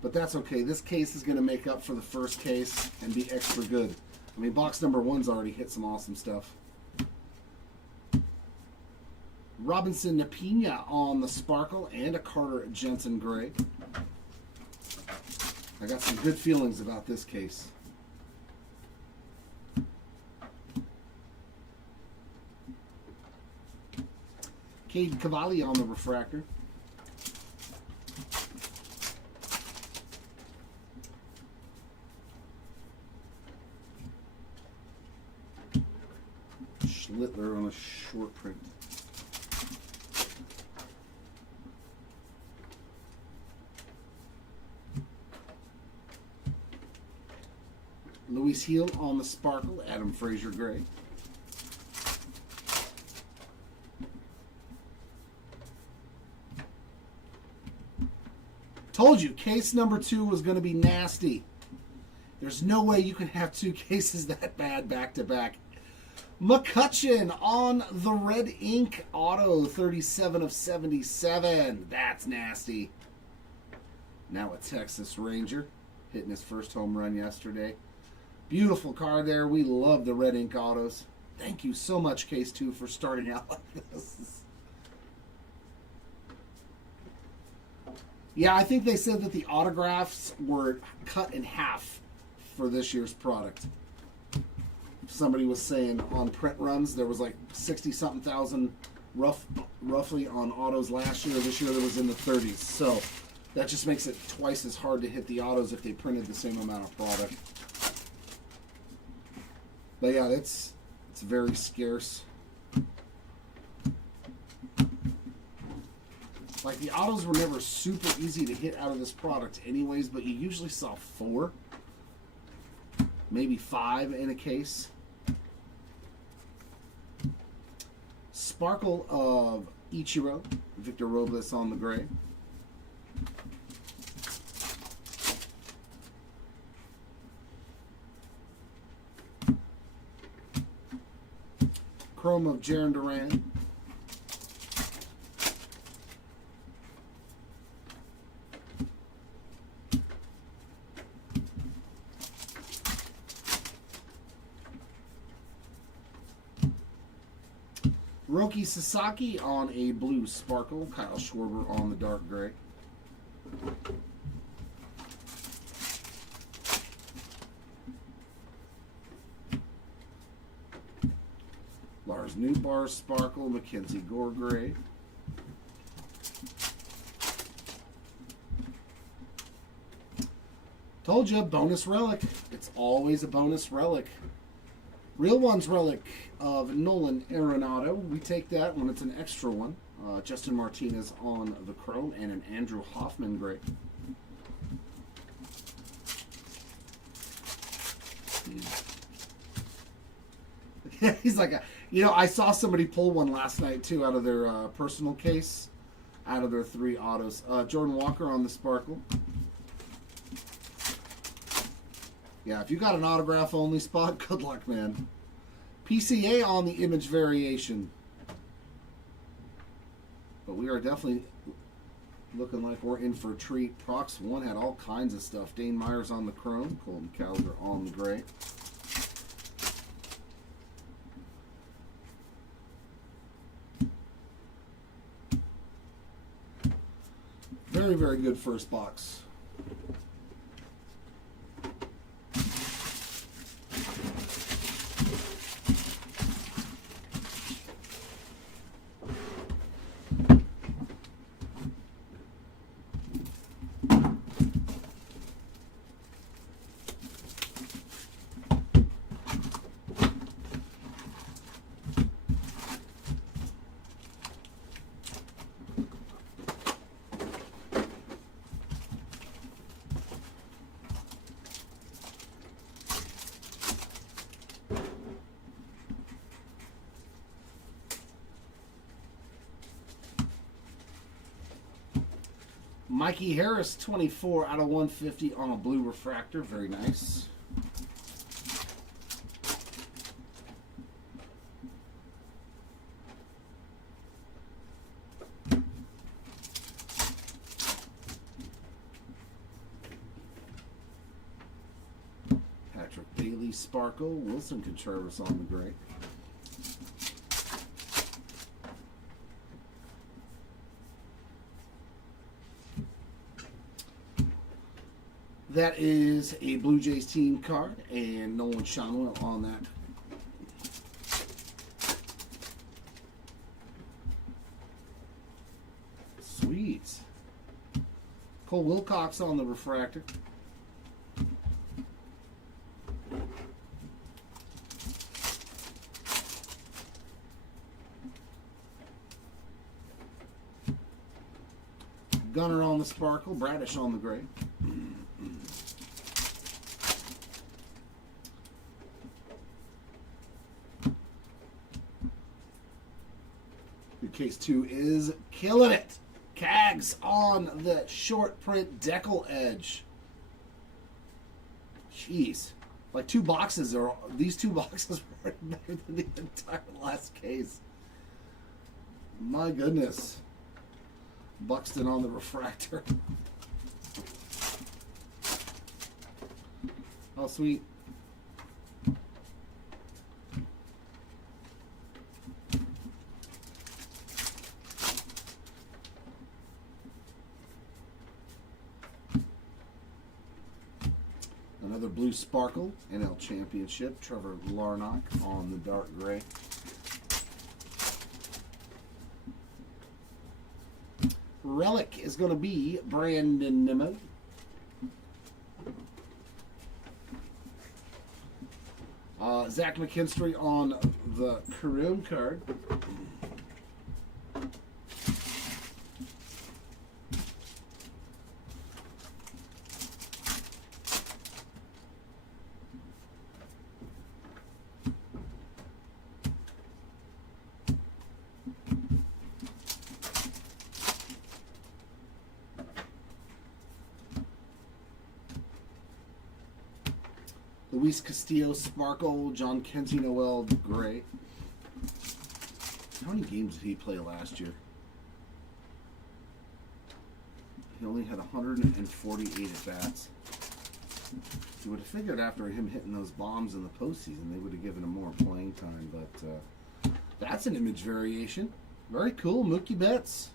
But that's okay. This case is going to make up for the first case and be extra good. I mean, box number 1's already hit some awesome stuff. Robinson Napina on the Sparkle and a Carter Jensen Gray. I got some good feelings about this case. Cade Cavalli on the refractor. Schlittler on a short print. Luis Heel on the Sparkle, Adam Frazier Gray. Told you, case number 2 was going to be nasty. There's no way you can have 2 cases that bad back to back. McCutchen on the red ink auto, 37 of 77. That's nasty. Now a Texas Ranger, hitting his first home run yesterday. Beautiful card there. We love the red ink autos. Thank you so much, Case 2, for starting out like this. Yeah, I think they said that the autographs were cut in half for this year's product. Somebody was saying on print runs there was like 60-something thousand roughly on autos last year. This year there was in the 30s. So that just makes it twice as hard to hit the autos if they printed the same amount of product. But yeah, it's very scarce. Like, the autos were never super easy to hit out of this product anyways, but you usually saw 4, maybe 5 in a case. Sparkle of Ichiro, Victor Robles on the gray. Chrome of Jarren Duran. Roki Sasaki on a blue Sparkle. Kyle Schwarber on the dark gray. Lars Newbar Sparkle. Mackenzie Gore gray. Told you, bonus relic. It's always a bonus relic. Real Ones relic of Nolan Arenado. We take that when it's an extra one. Justin Martinez on the chrome and an Andrew Hoffman gray. Yeah, he's like, I saw somebody pull one last night too out of their personal case, out of their 3 autos. Jordan Walker on the sparkle. Yeah, if you got an autograph only spot, good luck, man. PCA on the image variation. But we are definitely looking like we're in for a treat. Prox 1 had all kinds of stuff. Dane Myers on the chrome. Colton Cowser on the gray. Very, very good first box. Mikey Harris, 24 out of 150 on a blue refractor. Very nice. Patrick Bailey, sparkle. Wilson Contreras on the gray. That is a Blue Jays team card, and Nolan Schanuel on that. Sweet. Cole Wilcox on the refractor. Gunner on the sparkle, Bradish on the gray. Case 2 is killing it. Cags on the short print decal edge. Jeez. Like these two boxes were better than the entire last case. My goodness. Buxton on the refractor. Oh, sweet. Another blue sparkle, NL Championship. Trevor Larnach on the dark gray. Relic is going to be Brandon Nimmo. Zach McKinstry on the Karoom card. Luis Castillo, sparkle. John Kenzie Noel, gray. How many games did he play last year? He only had 148 at-bats. You would have figured after him hitting those bombs in the postseason, they would have given him more playing time, but that's an image variation. Very cool, Mookie Betts.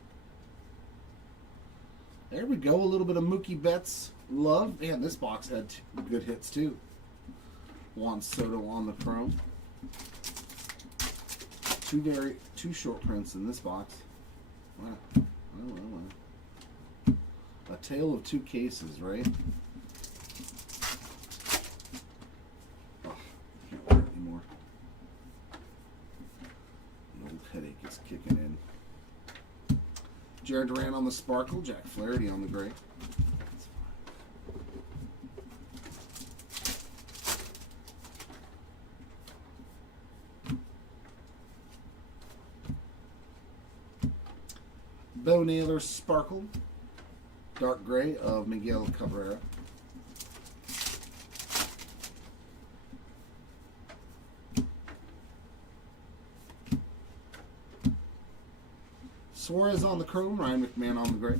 There we go, a little bit of Mookie Betts love. Man, this box had good hits too. Juan Soto on the chrome. Two short prints in this box. Wow. Well. A tale of two cases, right? Oh, I can't wear it anymore. kicking in. Jared Duran on the Sparkle. Jack Flaherty on the gray. Bo Naylor Sparkle. Dark gray of Miguel Cabrera. Suarez on the chrome. Ryan McMahon on the gray.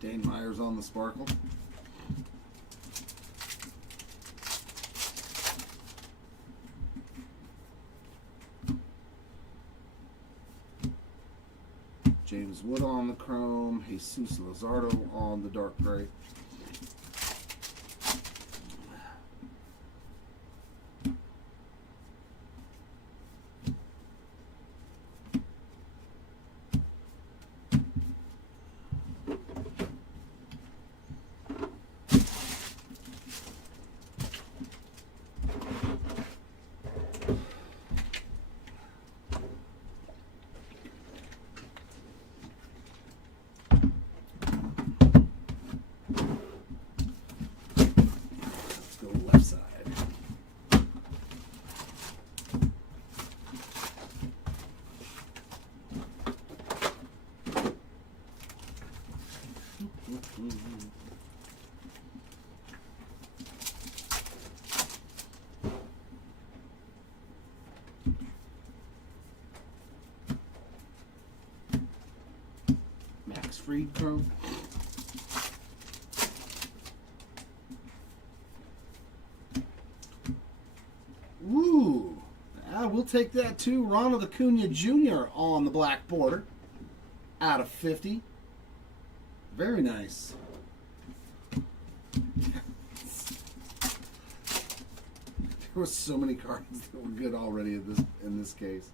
Dane Myers on the Sparkle. James Wood on the chrome. Jesus Luzardo on the dark gray. Max Fried chrome. Woo! We'll take that too. Ronald Acuna Jr. on the black border. Out of 50. Very nice. There were so many cards that were good already in this case.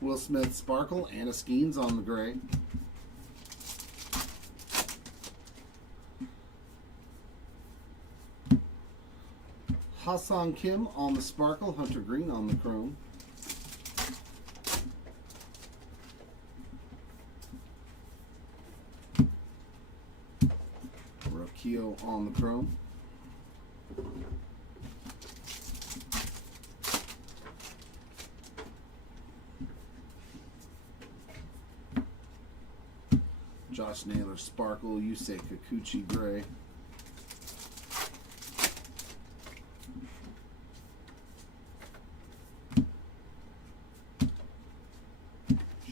Will Smith Sparkle. Anna Skeens on the gray. Ha-Seong Kim on the Sparkle. Hunter Green on the chrome. Rocchio on the chrome. Josh Naylor Sparkle. Yusei Kikuchi gray.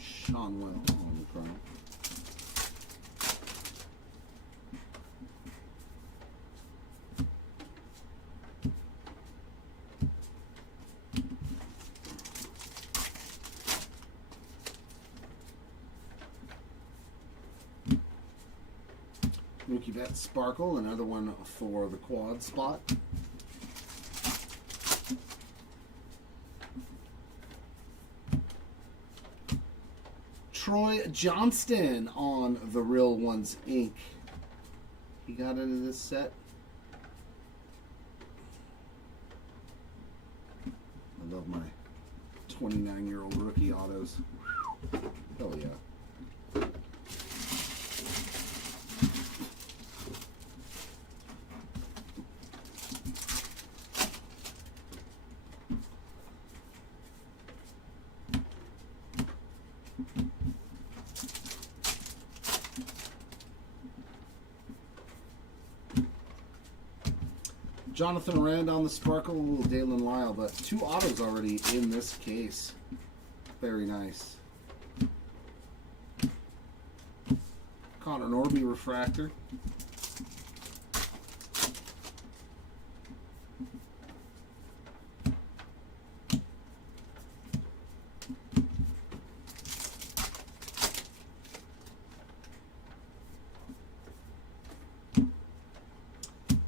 Sean Well on the chrome. Mookie Betts Sparkle, another one for the quad spot. Troy Johnston on the Real Ones Inc. He got into this set. I love my 29-year-old rookie autos. Hell yeah. Jonathan Rand on the Sparkle, Dalen Lyle, but 2 autos already in this case. Very nice. Connor Norby Refractor.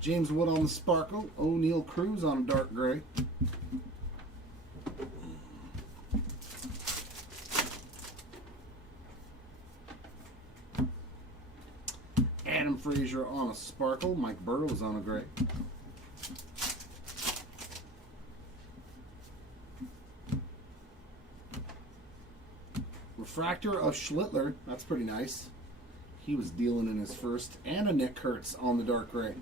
James Wood on the Sparkle. O'Neal Cruz on a dark gray. Adam Frazier on a sparkle. Mike Burrows on a gray. Refractor of Schlittler. That's pretty nice. He was dealing in his first. And a Nick Kurtz on the dark gray.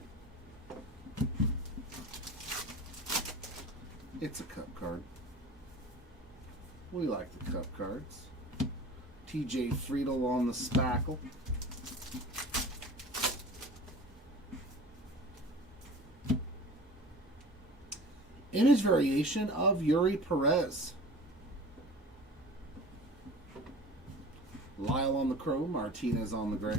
It's a cup card. We like the cup cards. TJ Friedel on the spackle. Image variation of Yuri Perez. Lyle on the chrome, Martinez on the gray.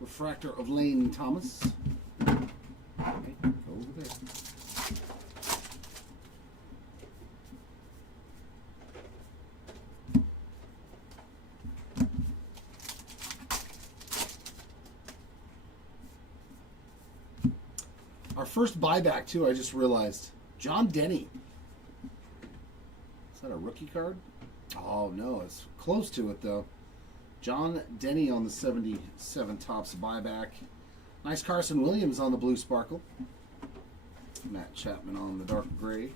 Refractor of Lane Thomas. Okay, go over there. Our first buyback, too, I just realized. John Denny. Is that a rookie card? Oh, no, it's close to it, though. John Denny on the 77 Topps buyback. Nice Carson Williams on the blue sparkle. Matt Chapman on the dark gray.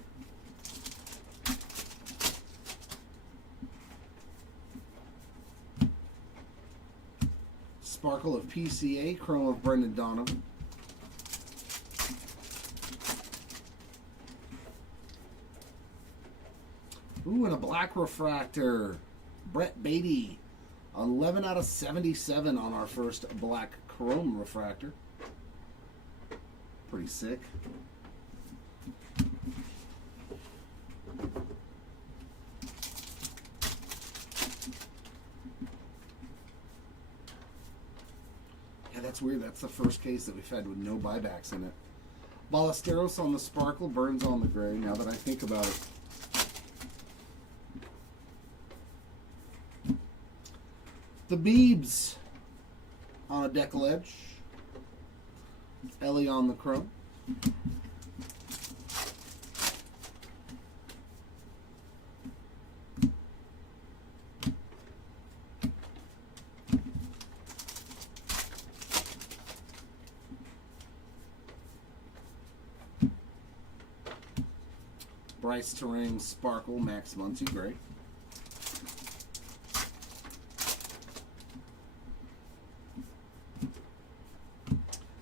Sparkle of PCA, chrome of Brendan Donovan. Ooh, and a black refractor. Brett Beatty. 11 out of 77 on our first black chrome refractor. Pretty sick. Yeah, that's weird. That's the first case that we've had with no buybacks in it. Ballesteros on the sparkle, Burns on the gray, now that I think about it. The Beebs on a decal edge. Ellie on the chrome. Bryce Terang sparkle, Max Muncy gray.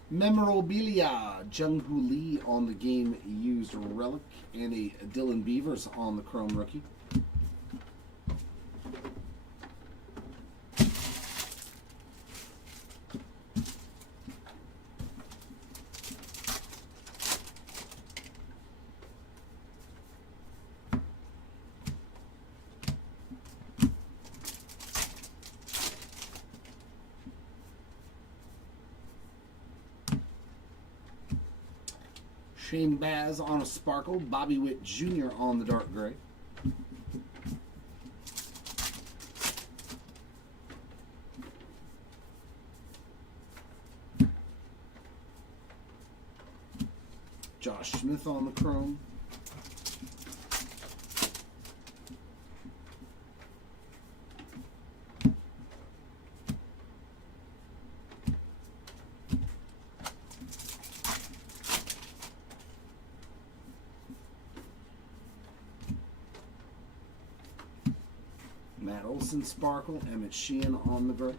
Memorabilia, Jung-Hoo Lee on the game used relic, and a Dylan Beavers on the chrome rookie. Shane Baz on a sparkle. Bobby Witt Jr. on the dark gray. Josh Smith on the chrome. Matt Olson sparkle, Emmett Sheehan on the gray.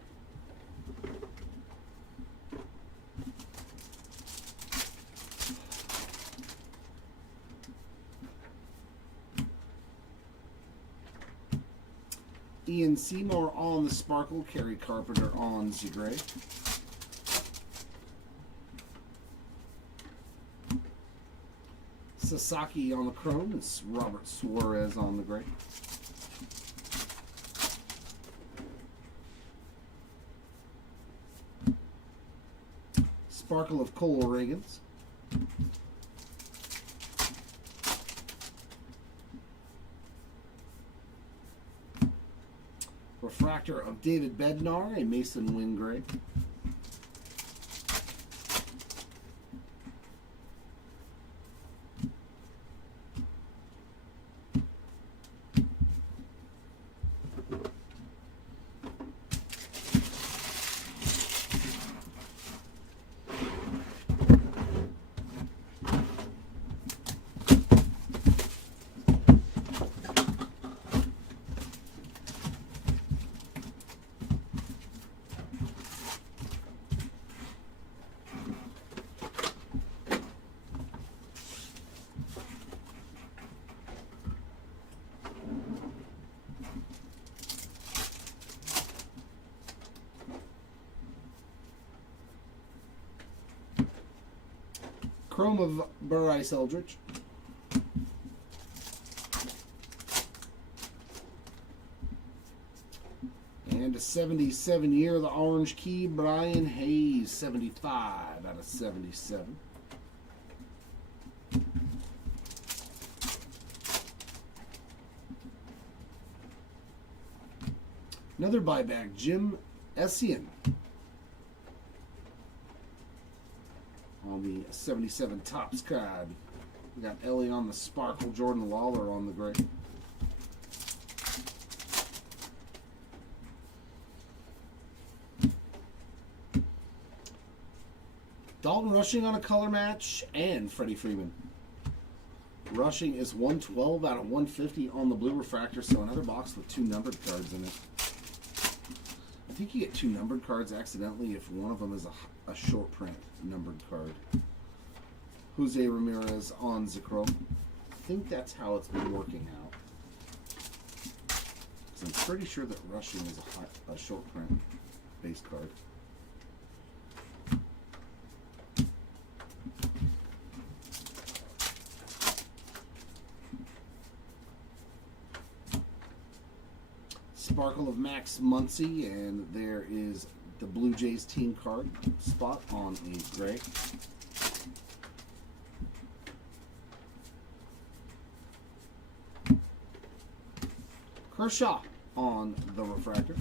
Ian Seymour on the Sparkle. Kerry Carpenter on the gray. Sasaki on the chrome. It's Robert Suarez on the gray. Sparkle of Cole Reagans. Refractor of David Bednar, a Mason Wynn gray. Chrome of Bryce Eldridge. And a 77 year, the Orange Key, Brian Hayes, 75 out of 77. Another buyback, Jim Essien. On the 77 Topps card. We got Ellie on the Sparkle, Jordan Lawler on the gray. Dalton Rushing on a color match, and Freddie Freeman. Rushing is 112 out of 150 on the blue refractor, so another box with 2 numbered cards in it. I think you get 2 numbered cards accidentally if one of them is a short print numbered card. Jose Ramirez on Zacro. I think that's how it's been working out. So I'm pretty sure that Rushing is a short print base card. Sparkle of Max Muncy, and there is the Blue Jays team card spot on a gray. Kershaw on the refractor.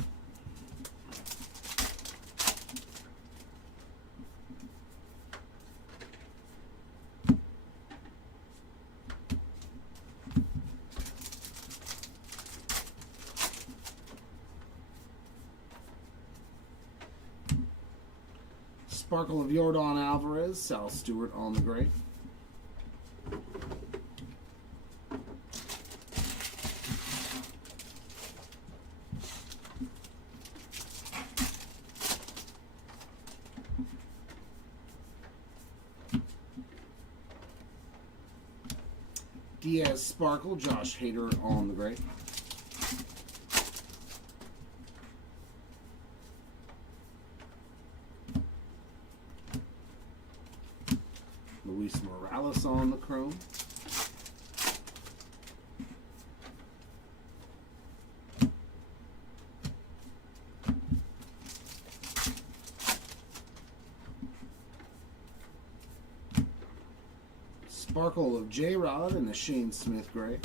Sparkle of Yordan Alvarez, Sal Stewart on the gray. Diaz Sparkle, Josh Hader on the gray. Luis Morales on the chrome. Sparkle of J-Rod and the Shane Smith gray.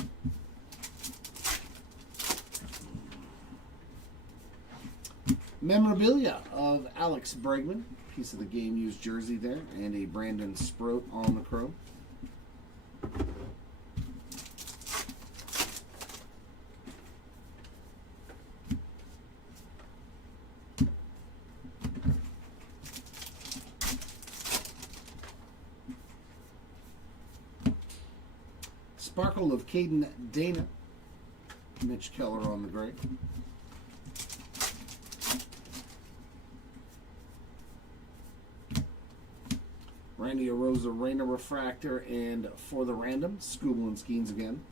Memorabilia of Alex Bregman. Piece of the game used jersey there, and a Brandon Sproat on the chrome. Sparkle of Caden Dana, Mitch Keller on the gray. Randy Arozarena refractor, and for the random, Scooble and Skeens again.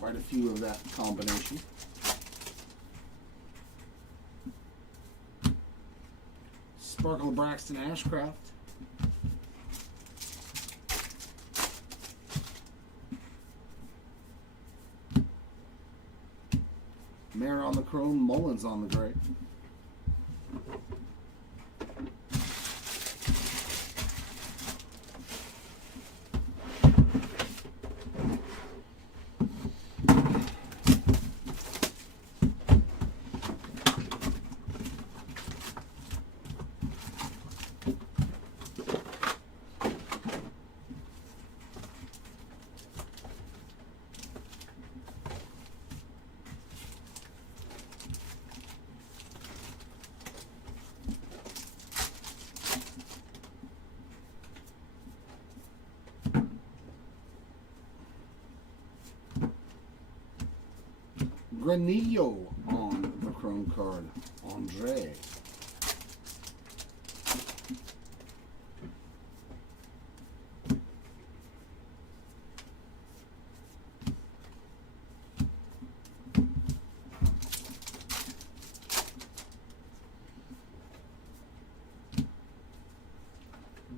Quite a few of that combination. Sparkle of Braxton Ashcraft. Mare on the chrome, Mullins on the gray. Granillo on the chrome card, Andre.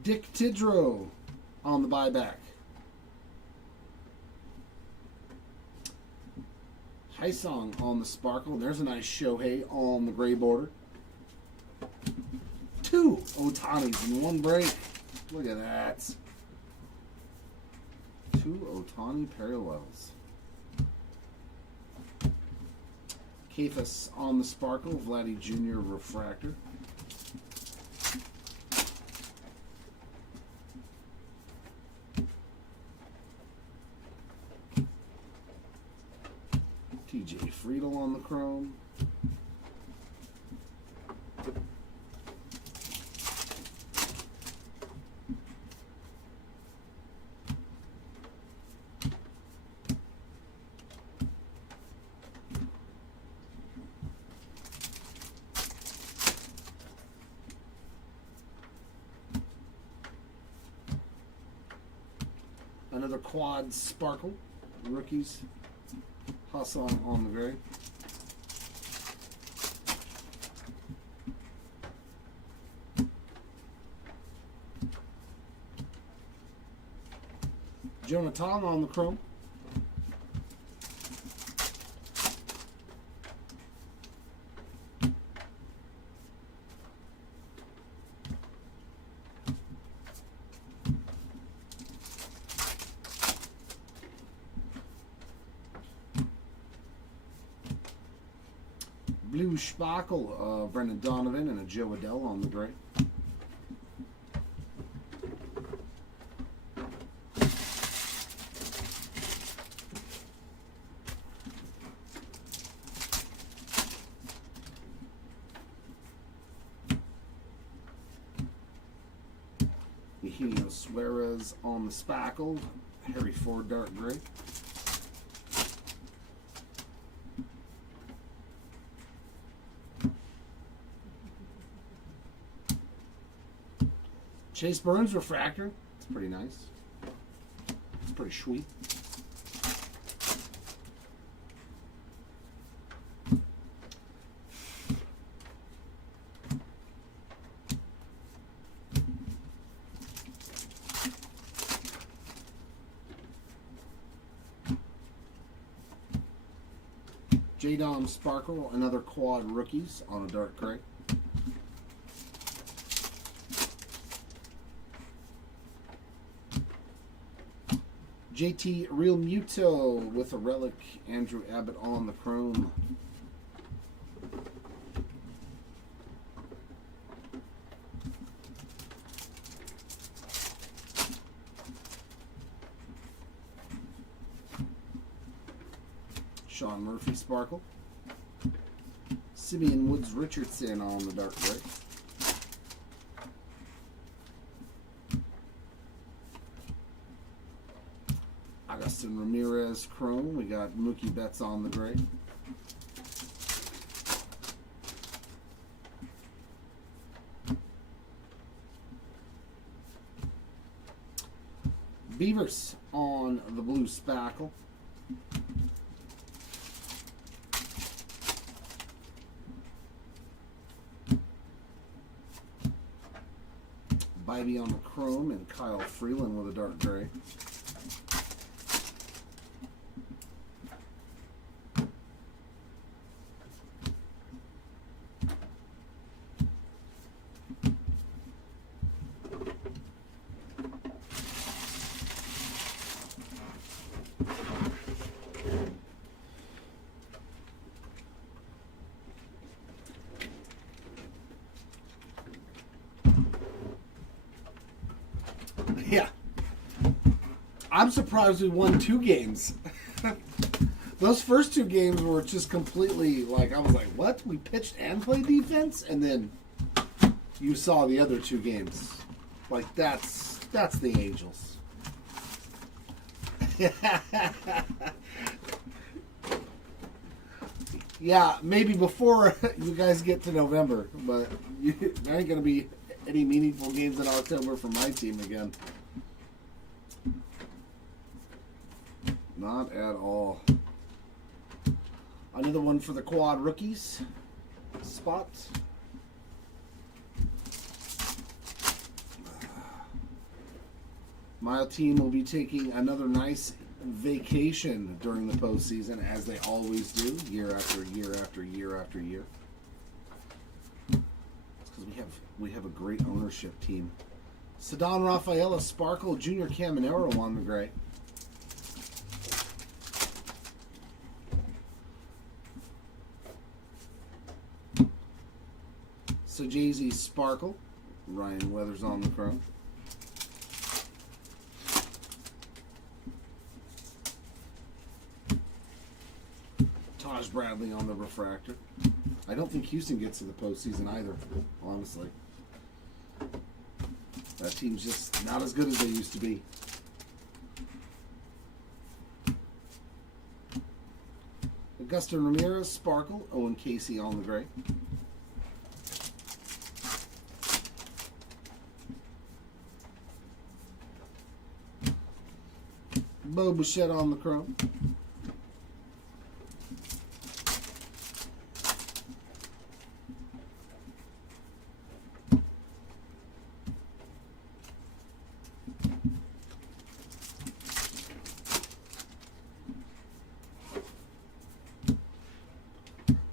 Dick Tidrow on the buyback. Hysong on the sparkle. There's a nice Shohei on the gray border. 2 Otanis in one break. Look at that. 2 Otani parallels. Kefas on the sparkle. Vladdy Jr. refractor. TJ Friedel on the chrome. Another quad sparkle. Rookies. Hassan on the gray. Jonah Tong on the chrome. Blue Sparkle, Brendan Donovan and a Joe Adell on the gray. Eugenio Suarez on the Spackle, Harry Ford dark gray. Chase Burns refractor. It's pretty nice. It's pretty sweet. J-Dom Sparkle, another quad rookies on a dark gray. JT Real Muto with a relic, Andrew Abbott on the chrome. Sean Murphy Sparkle. Simeon Woods Richardson on the dark gray. Augustin Ramirez Chrome. We got Mookie Betts on the gray. Beavers on the blue spackle. Ivy on the chrome, and Kyle Freeland with a dark gray. Yeah. I'm surprised we won 2 games. Those first 2 games were just completely like, I was like, what? We pitched and played defense? And then you saw the other 2 games. Like, that's the Angels. Yeah, maybe before you guys get to November, but there ain't going to be any meaningful games in October for my team again. Not at all. Another one for the quad rookies spot. My team will be taking another nice vacation during the postseason, as they always do, year after year after year after year. It's because we have a great ownership team. Ceddanne Rafaela Sparkle Junior Caminero on the gray. Sajazi Sparkle, Ryan Weathers on the chrome. Taj Bradley on the refractor. I don't think Houston gets to the postseason either, honestly. That team's just not as good as they used to be. Augusta Ramirez Sparkle, Owen Casey on the gray. Bo Bichette on the chrome.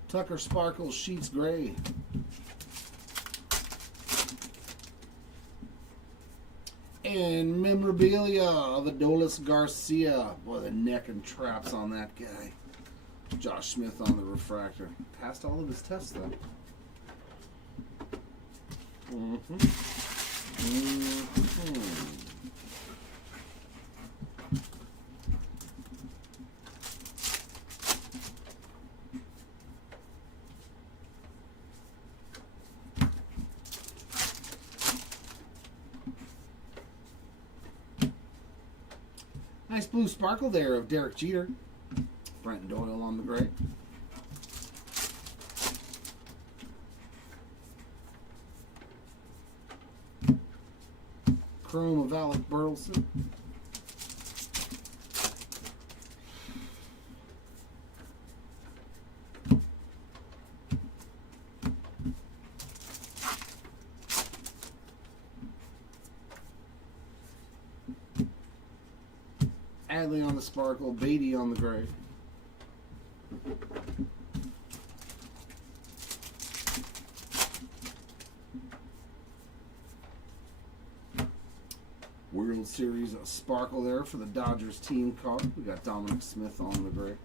Tucker Sparkle Sheets gray. And memorabilia of Adolis Garcia. Boy, the neck and traps on that guy. Josh Smith on the refractor. Passed all of his tests, though. Nice blue sparkle there of Derek Jeter. Brenton Doyle on the gray. Chrome of Alec Burleson. Adley on the sparkle, Beatty on the gray. World Series sparkle there for the Dodgers team card. We got Dominic Smith on the gray.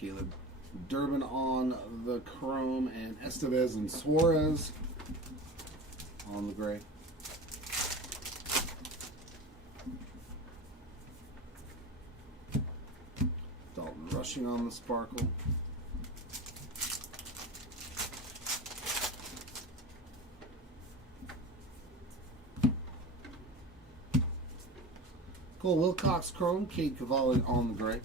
Caleb Durbin on the chrome, and Estevez and Suarez on the gray. Dalton Rushing on the sparkle. Cole Wilcox chrome, Kate Cavalli on the gray.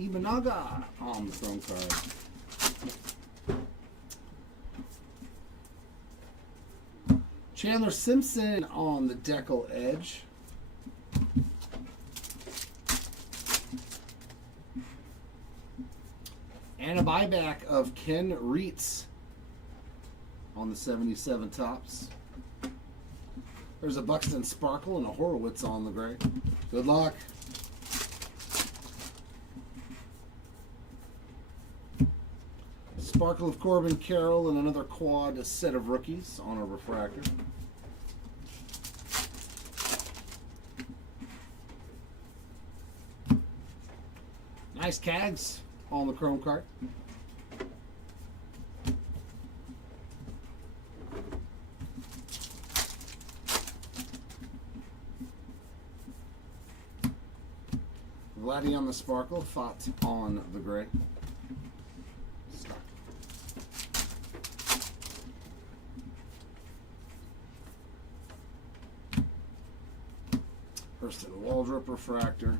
Imanaga on the chrome card. Chandler Simpson on the decal edge. And a buyback of Ken Reitz on the 77 tops. There's a Buxton Sparkle and a Horowitz on the gray. Good luck. Sparkle of Corbin Carroll and another quad set of rookies on a refractor. Nice Cags on the chrome card. Vladdy on the Sparkle, Fott on the gray. Stop. Hurston Waldrop refractor.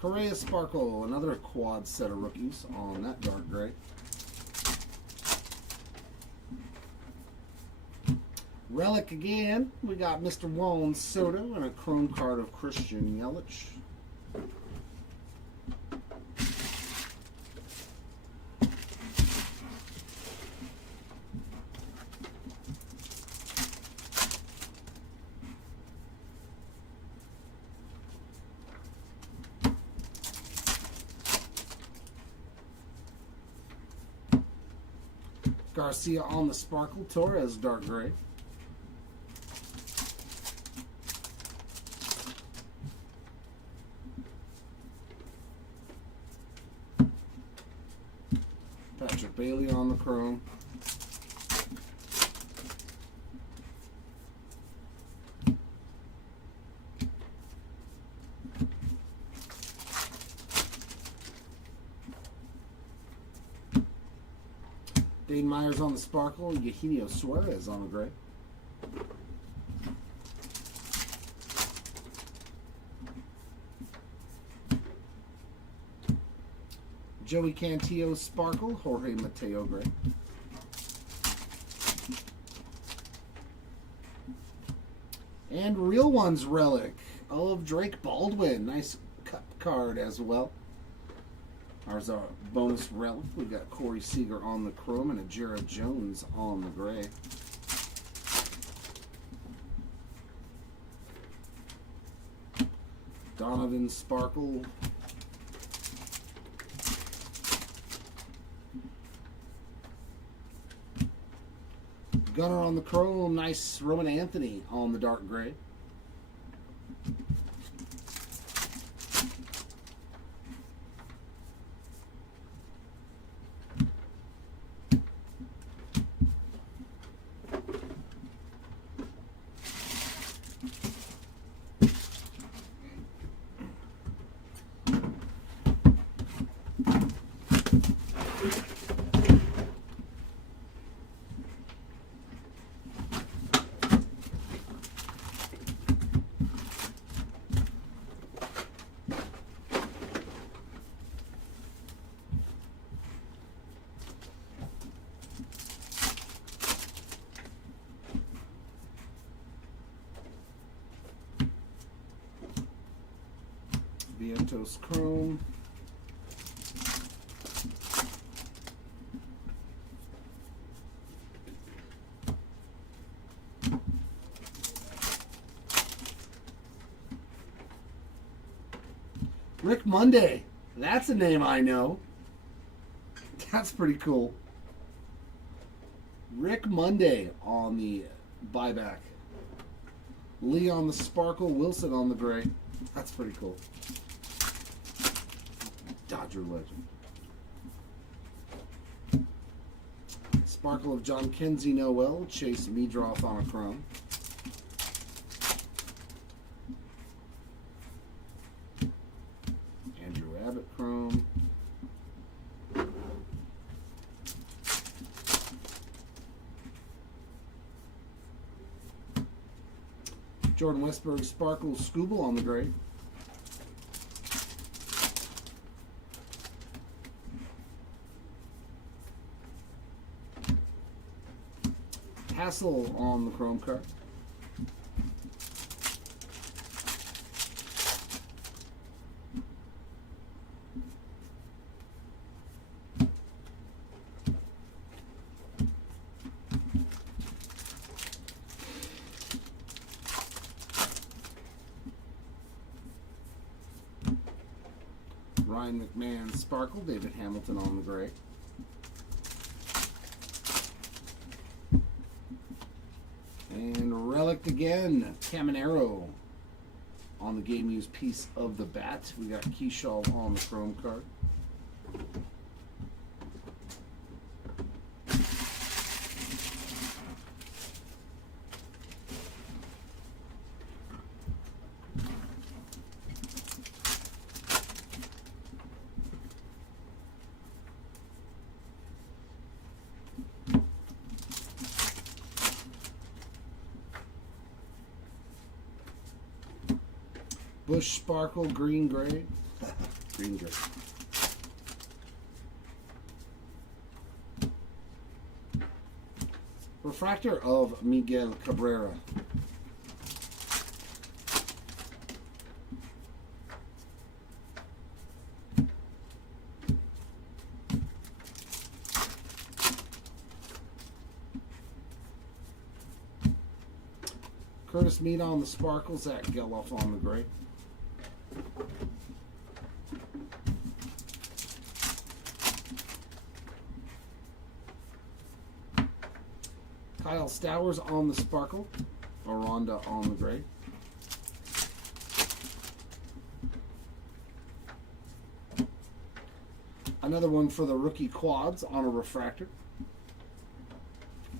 Correa Sparkle, another quad set of rookies on that dark gray. Relic again, we got Mr. Juan Soto and a chrome card of Christian Yelich. Garcia on the Sparkle, Torres dark gray. Patrick Bailey on the chrome. Dane Myers on the Sparkle, Eugenio Suarez on the gray. Joey Cantillo Sparkle, Jorge Mateo gray. And Real Ones Relic of Drake Baldwin. Nice cut card as well. Ours are bonus relic. We've got Corey Seager on the chrome and a Jared Jones on the gray. Donovan Sparkle. Gunner on the chrome. Nice Roman Anthony on the dark gray. Vientos Chrome. Rick Monday. That's a name I know. That's pretty cool. Rick Monday on the buyback. Lee on the Sparkle, Wilson on the gray. That's pretty cool. Dodger legend. Sparkle of John Kenzie Noel, Chase Meadroff on a chrome. Jordan Westberg Sparkle Scooble on the gray. Hassel on the chrome card. Ryan McMahon Sparkle, David Hamilton on the gray. And Relic again, Caminero on the game used piece of the bat. We got Keyshaw on the chrome card. Bush Sparkle, green gray. Green gray. Refractor of Miguel Cabrera. Curtis Mead on the Sparkle, Zach Geloff on the gray. Kyle Stowers on the Sparkle, Aranda on the gray. Another one for the rookie quads on a refractor.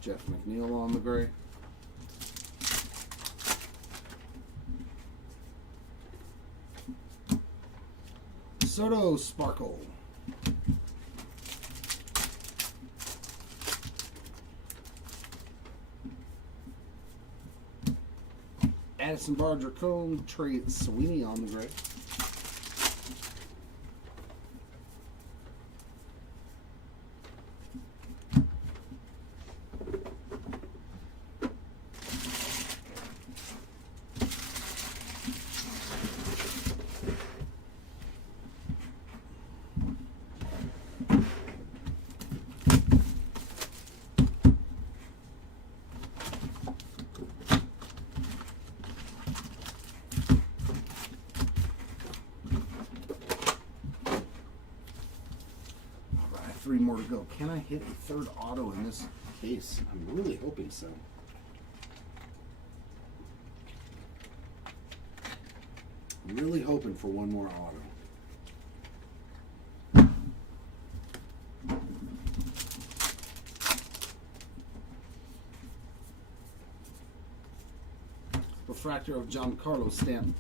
Jeff McNeil on the gray. Soto Sparkle. Addison Barger Cone, Trey Sweeney on the gray. Three more to go. Can I hit a third auto in this case? I'm really hoping so. I'm really hoping for one more auto. Refractor of Giancarlo Stanton.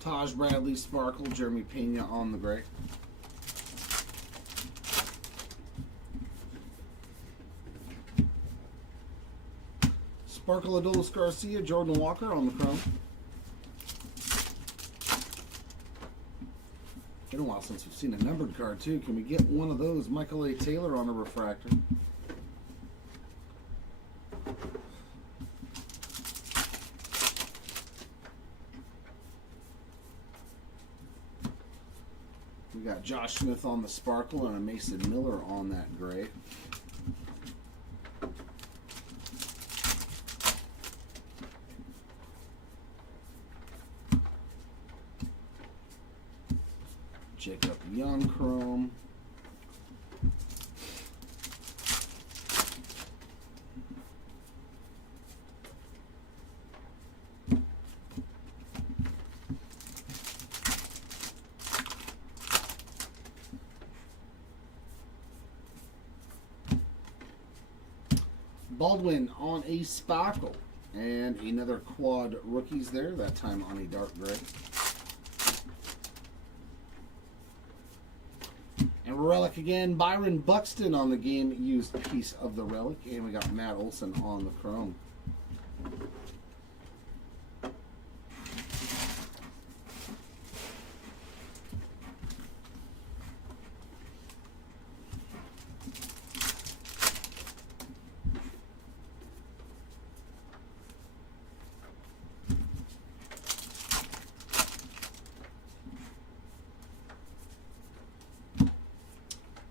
Taj Bradley Sparkle, Jeremy Pena on the gray. Sparkle Adolis Garcia, Jordan Walker on the chrome. Been a while since we've seen a numbered card too. Can we get one of those? Michael A. Taylor on a refractor. We got Josh Smith on the Sparkle and a Mason Miller on that gray. Jacob Young chrome. Baldwin on a Sparkle. And another quad rookies there, that time on a dark gray. And relic again, Byron Buxton on the game used piece of the relic. And we got Matt Olson on the chrome.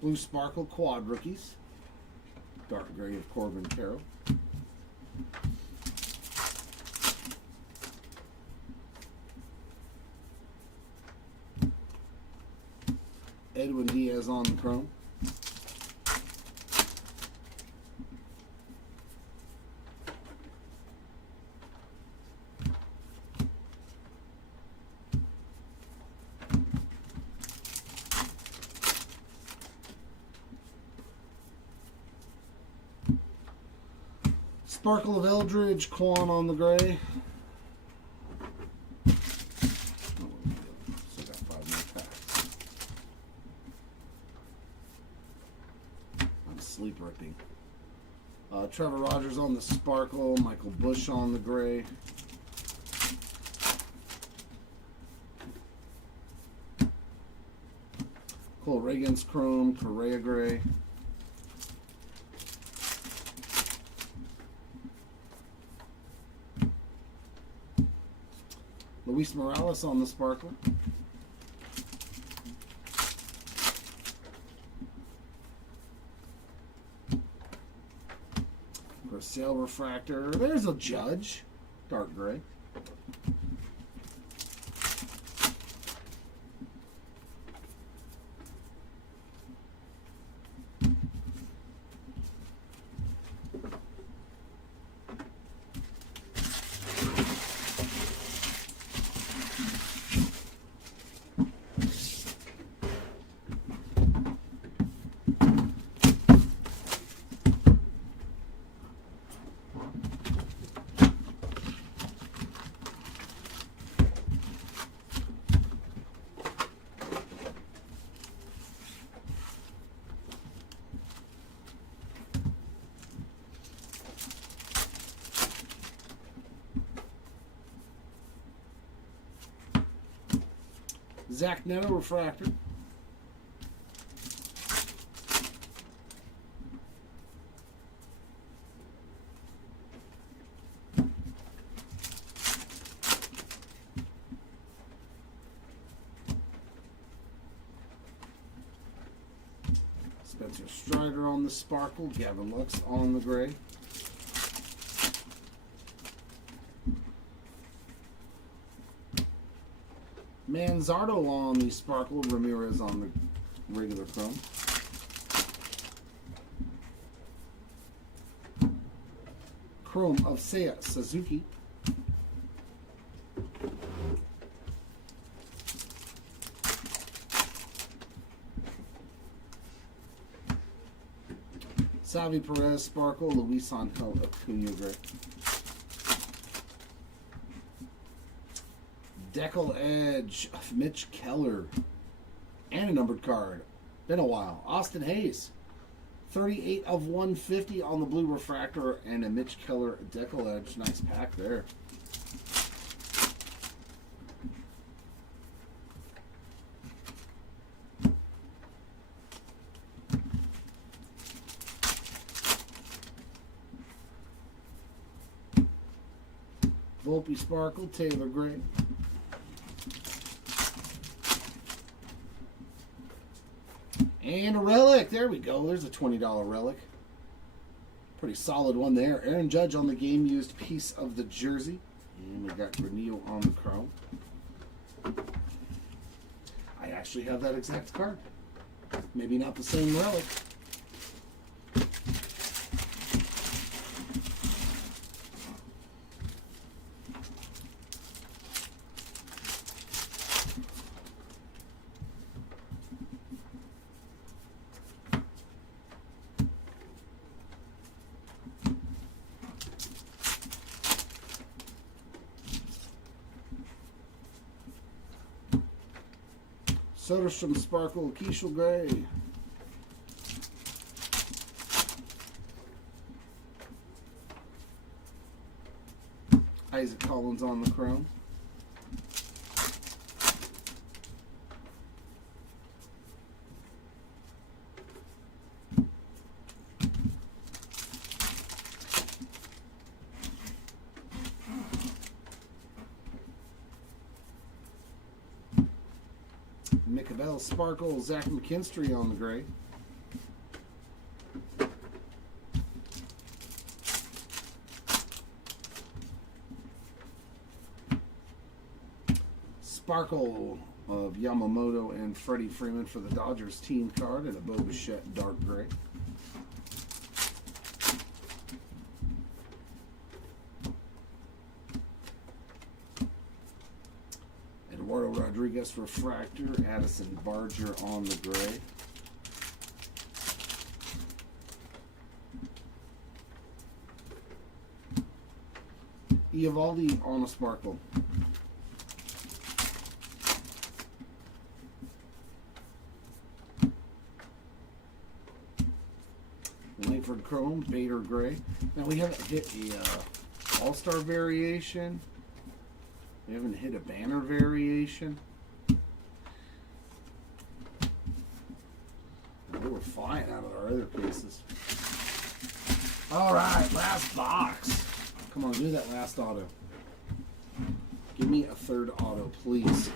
Blue Sparkle quad rookies. Dark gray of Corbin Carroll. Edwin Diaz on the chrome. Sparkle of Eldridge, Quan on the gray. Still got 5 more packs. I'm sleep ripping. Trevor Rogers on the Sparkle, Michael Bush on the gray. Cole Reagan's chrome, Correa gray. Luis Morales on the Sparkle. For sale refractor, there's a Judge, dark gray. Zach Neto refractor. Spencer Strider on the Sparkle. Gavin Lux on the gray. Manzardo on the Sparkle, Ramirez on the regular chrome. Chrome of Seiya Suzuki. Salvi Perez Sparkle, Luis Angel Acuna gray. Decal Edge of Mitch Keller. And a numbered card. Been a while. Austin Hayes. 38 of 150 on the blue refractor and a Mitch Keller Decal Edge. Nice pack there. Volpe Sparkle, Taylor Gray. And a relic. There we go. There's a $20 relic. Pretty solid one there. Aaron Judge on the game used piece of the jersey. And we got Granillo on the chrome. I actually have that exact card. Maybe not the same relic. Soderstrom Sparkle, Keishel Gray. Isaac Collins on the chrome. Mickabell Sparkle, Zach McKinstry on the gray. Sparkle of Yamamoto and Freddie Freeman for the Dodgers team card and a Bo Bichette dark gray. Eduardo Rodriguez refractor, Addison Barger on the gray. Eovaldi on a sparkle. Langford Chrome, Bader Gray. Now we haven't hit a All-Star variation. We haven't hit a banner variation. We were flying out of our other cases. All right, last box. Come on, give me that last auto. Give me a third auto, please.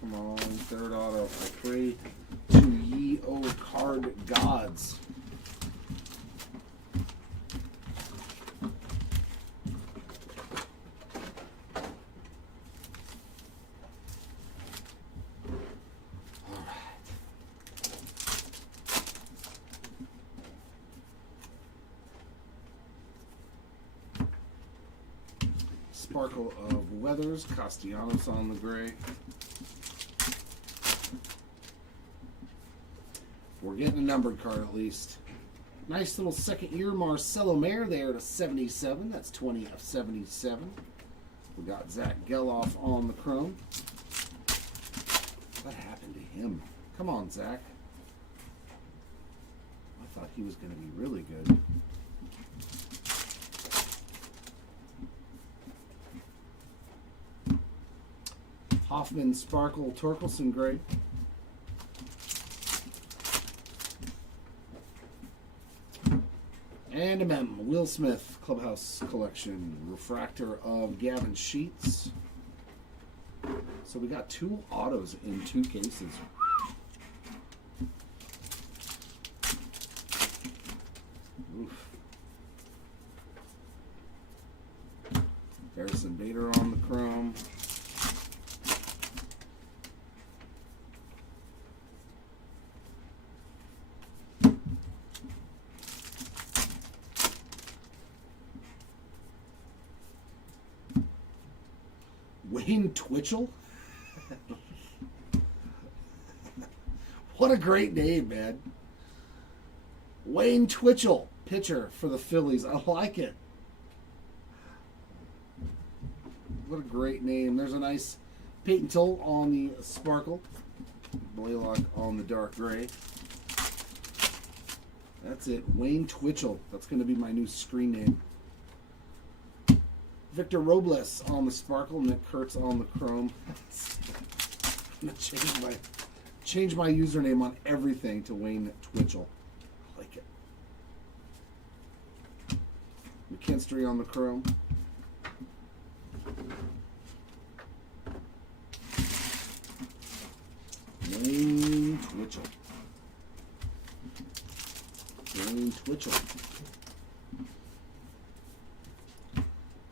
Come on, third auto. I pray to ye, O card gods. Sparkle of Weathers, Castellanos on the gray. We're getting a numbered card at least. Nice little second year Marcelo Mayer there to 77. That's 20 of 77. We got Zach Geloff on the chrome. What happened to him? Come on, Zach. I thought he was going to be really good. Hoffman Sparkle Torkelson Gray. And a mem, Will Smith Clubhouse Collection refractor of Gavin Sheets. So we got 2 autos in 2 cases. Oof. Harrison Bader on the chrome. Wayne Twitchell? What a great name, man. Wayne Twitchell, pitcher for the Phillies. I like it. What a great name. There's a nice Peyton Toll on the sparkle. Blaylock on the dark gray. That's it. Wayne Twitchell. That's going to be my new screen name. Victor Robles on the sparkle, Nick Kurtz on the chrome. I'm gonna change my username on everything to Wayne Twitchell. I like it. McKinstry on the chrome. Wayne Twitchell. Wayne Twitchell.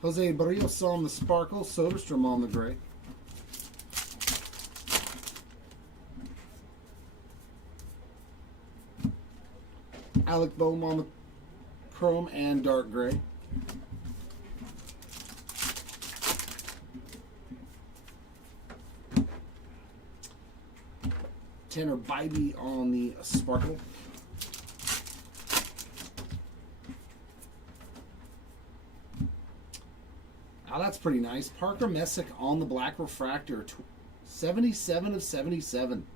Jose Barrios on the sparkle, Soderstrom on the gray. Alec Boehm on the chrome and dark gray. Tanner Bybee on the sparkle. Oh, that's pretty nice. Parker Messick on the black refractor. 77 of 77.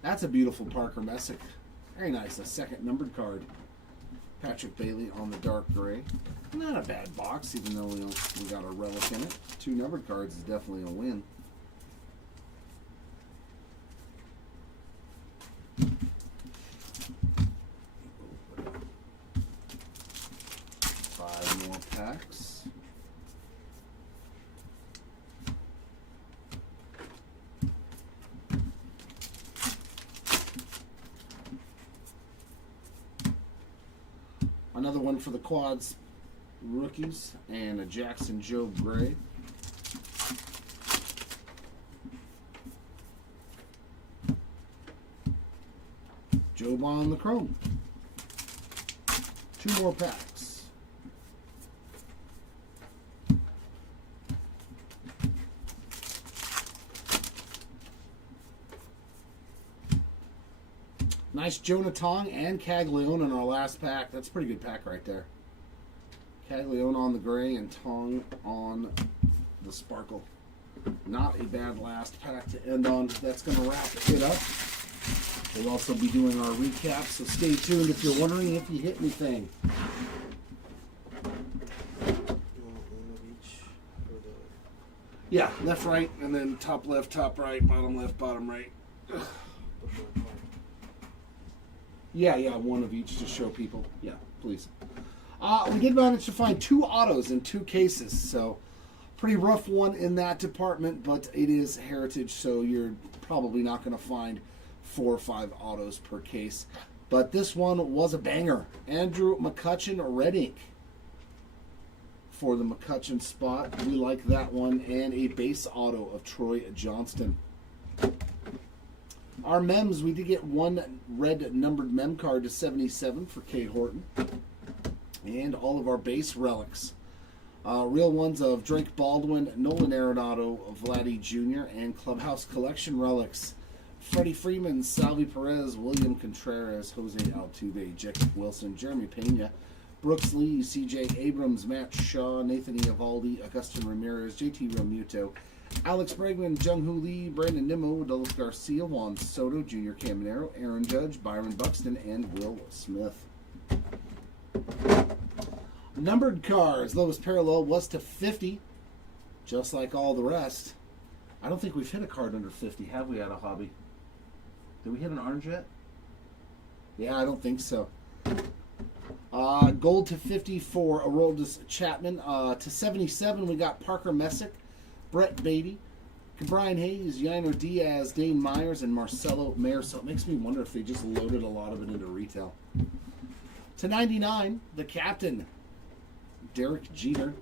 That's a beautiful Parker Messick. Very nice. A second numbered card. Patrick Bailey on the dark gray. Not a bad box, even though we got a relic in it. 2 numbered cards is definitely a win. Five more packs. Another one for the quads rookies and a Jackson Joe Gray. Joe on the chrome. 2 more packs. Nice Jonah Tong and Caglione in our last pack. That's a pretty good pack right there. Caglione on the gray and Tong on the sparkle. Not a bad last pack to end on. That's going to wrap it up. We'll also be doing our recap, so stay tuned if you're wondering if you hit anything. Yeah, left, right, and then top left, top right, bottom left, bottom right. Yeah, one of each to show people. Yeah, please. We did manage to find 2 autos in 2 cases, so pretty rough one in that department, but it is Heritage, so you're probably not going to find 4 or 5 autos per case. But this one was a banger. Andrew McCutchen Red Ink for the McCutchen spot. We like that one. And a base auto of Troy Johnston. Our mems, we did get 1 red numbered mem card to 77 for Kate Horton. And all of our base relics. Real ones of Drake Baldwin, Nolan Arenado, Vladdy Jr., and Clubhouse Collection relics. Freddie Freeman, Salvi Perez, William Contreras, Jose Altuve, Jacob Wilson, Jeremy Pena, Brooks Lee, CJ Abrams, Matt Shaw, Nathan Eovaldi, Augustin Ramirez, JT Realmuto, Alex Bregman, Jung-Hoo Lee, Brandon Nimmo, Dulles Garcia, Juan Soto, Junior Caminero, Aaron Judge, Byron Buxton, and Will Smith. Numbered cards, lowest parallel was to 50, just like all the rest. I don't think we've hit a card under 50, have we, at a hobby? Did we hit an orange yet? Yeah, I don't think so. Gold to 50 for Aroldis Chapman. To 77, we got Parker Messick, Brett Beatty, Brian Hayes, Yainer Diaz, Dane Myers, and Marcelo Mayer. So it makes me wonder if they just loaded a lot of it into retail. To 99, the captain, Derek Jeter.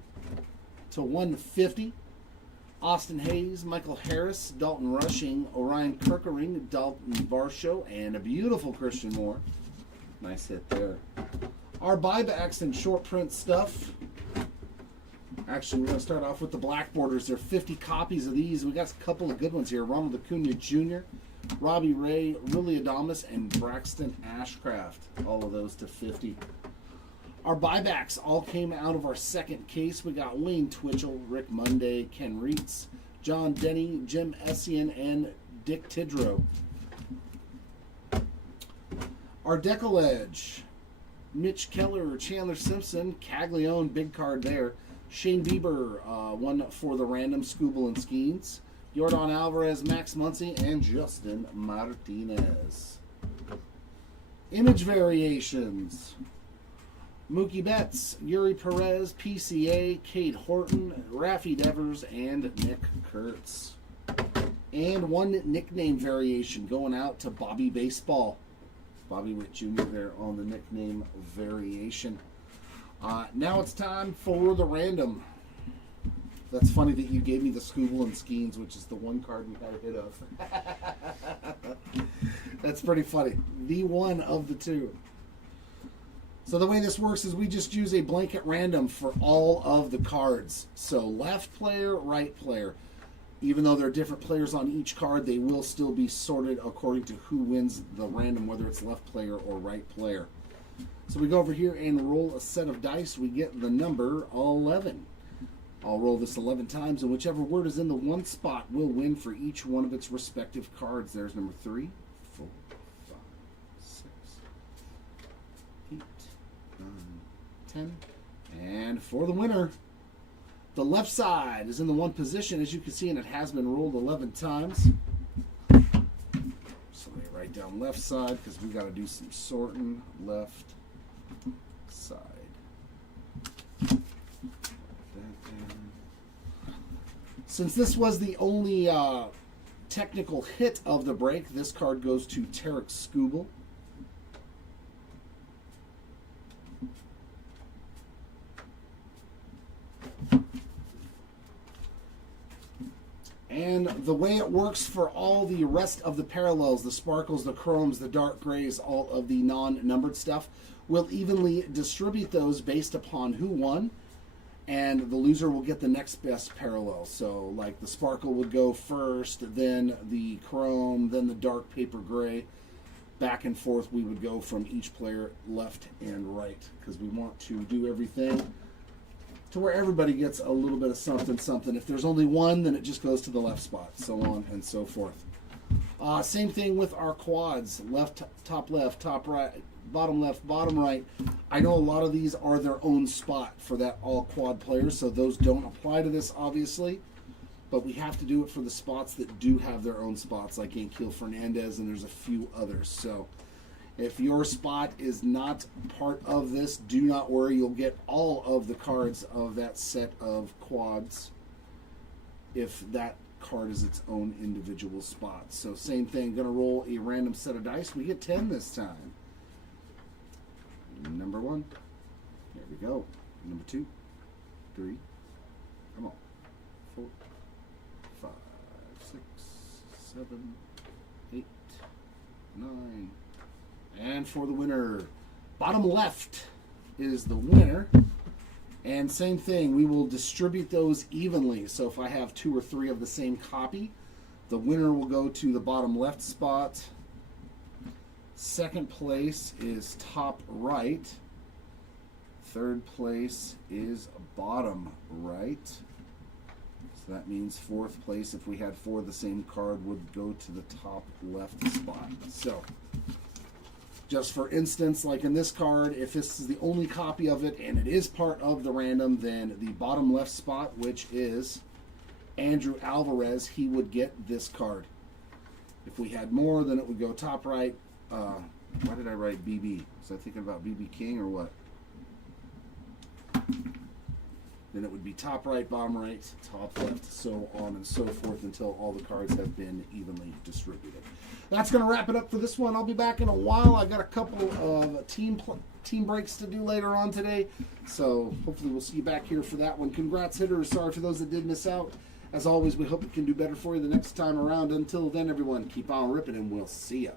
To 150, Austin Hayes, Michael Harris, Dalton Rushing, Orion Kirkering, Dalton Varsho, and a beautiful Christian Moore. Nice hit there. Our buybacks and short print stuff. Actually, we're going to start off with the black borders. There are 50 copies of these. We got a couple of good ones here. Ronald Acuna Jr., Robbie Ray, Willie Adames, and Braxton Ashcraft. All of those to 50. Our buybacks all came out of our second case. We got Wayne Twitchell, Rick Monday, Ken Reitz, John Denny, Jim Essien, and Dick Tidrow. Our decollage, Mitch Keller, Chandler Simpson, Caglione, big card there. Shane Bieber, one for the random Scooble and Skeens. Yordan Alvarez, Max Muncy, and Justin Martinez. Image variations. Mookie Betts, Yuri Perez, PCA, Kate Horton, Raffy Devers, and Nick Kurtz. And one nickname variation going out to Bobby Baseball. Bobby Witt Jr. there on the nickname variation. Now it's time for the random. That's funny that you gave me the Scooble and Skeens, which is the one card we had a hit of. That's pretty funny. The one of the two. So the way this works is we just use a blanket random for all of the cards. So left player, right player. Even though there are different players on each card, they will still be sorted according to who wins the random, whether it's left player or right player. So we go over here and roll a set of dice. We get the number 11. I'll roll this 11 times, and whichever word is in the one spot will win for each one of its respective cards. There's number 3, 4, 5, 6, 8, 9, 10. And for the winner, the left side is in the one position, as you can see, and it has been rolled 11 times. So let me write down left side because we got to do some sorting. Left side. Since this was the only technical hit of the break, this card goes to Tarek Skubal. And the way it works for all the rest of the parallels, the sparkles, the chromes, the dark grays, all of the non-numbered stuff, we'll evenly distribute those based upon who won. And the loser will get the next best parallel. So, like, the sparkle would go first, then the chrome, then the dark paper gray. Back and forth we would go from each player left and right, because we want to do everything to where everybody gets a little bit of something, something. If there's only one, then it just goes to the left spot, so on and so forth. Same thing with our quads. Left, top right, bottom left, bottom right. I know a lot of these are their own spot for that all quad players, so those don't apply to this, obviously. But we have to do it for the spots that do have their own spots, like Ankiel Fernandez, and there's a few others. So if your spot is not part of this, do not worry. You'll get all of the cards of that set of quads if that card is its own individual spot. So same thing, going to roll a random set of dice. We get 10 this time. Number 1. There we go. Number 2. 3. Come on. 4. 5. 6. 7. 8. 9. And for the winner, bottom left is the winner. And same thing, we will distribute those evenly. So if I have 2 or 3 of the same copy, the winner will go to the bottom left spot. Second place is top right. Third place is bottom right. So that means fourth place, if we had 4 of the same card, would go to the top left spot. So just for instance, like in this card, if this is the only copy of it and it is part of the random, then the bottom left spot, which is Andrew Alvarez, he would get this card. If we had more, then it would go top right. Why did I write BB? Was I thinking about BB King or what? Then it would be top right, bottom right, top left, so on and so forth until all the cards have been evenly distributed. That's going to wrap it up for this one. I'll be back in a while. I got a couple of team breaks to do later on today, so hopefully we'll see you back here for that one. Congrats, hitters. Sorry for those that did miss out. As always, we hope we can do better for you the next time around. Until then, everyone, keep on ripping, and we'll see you.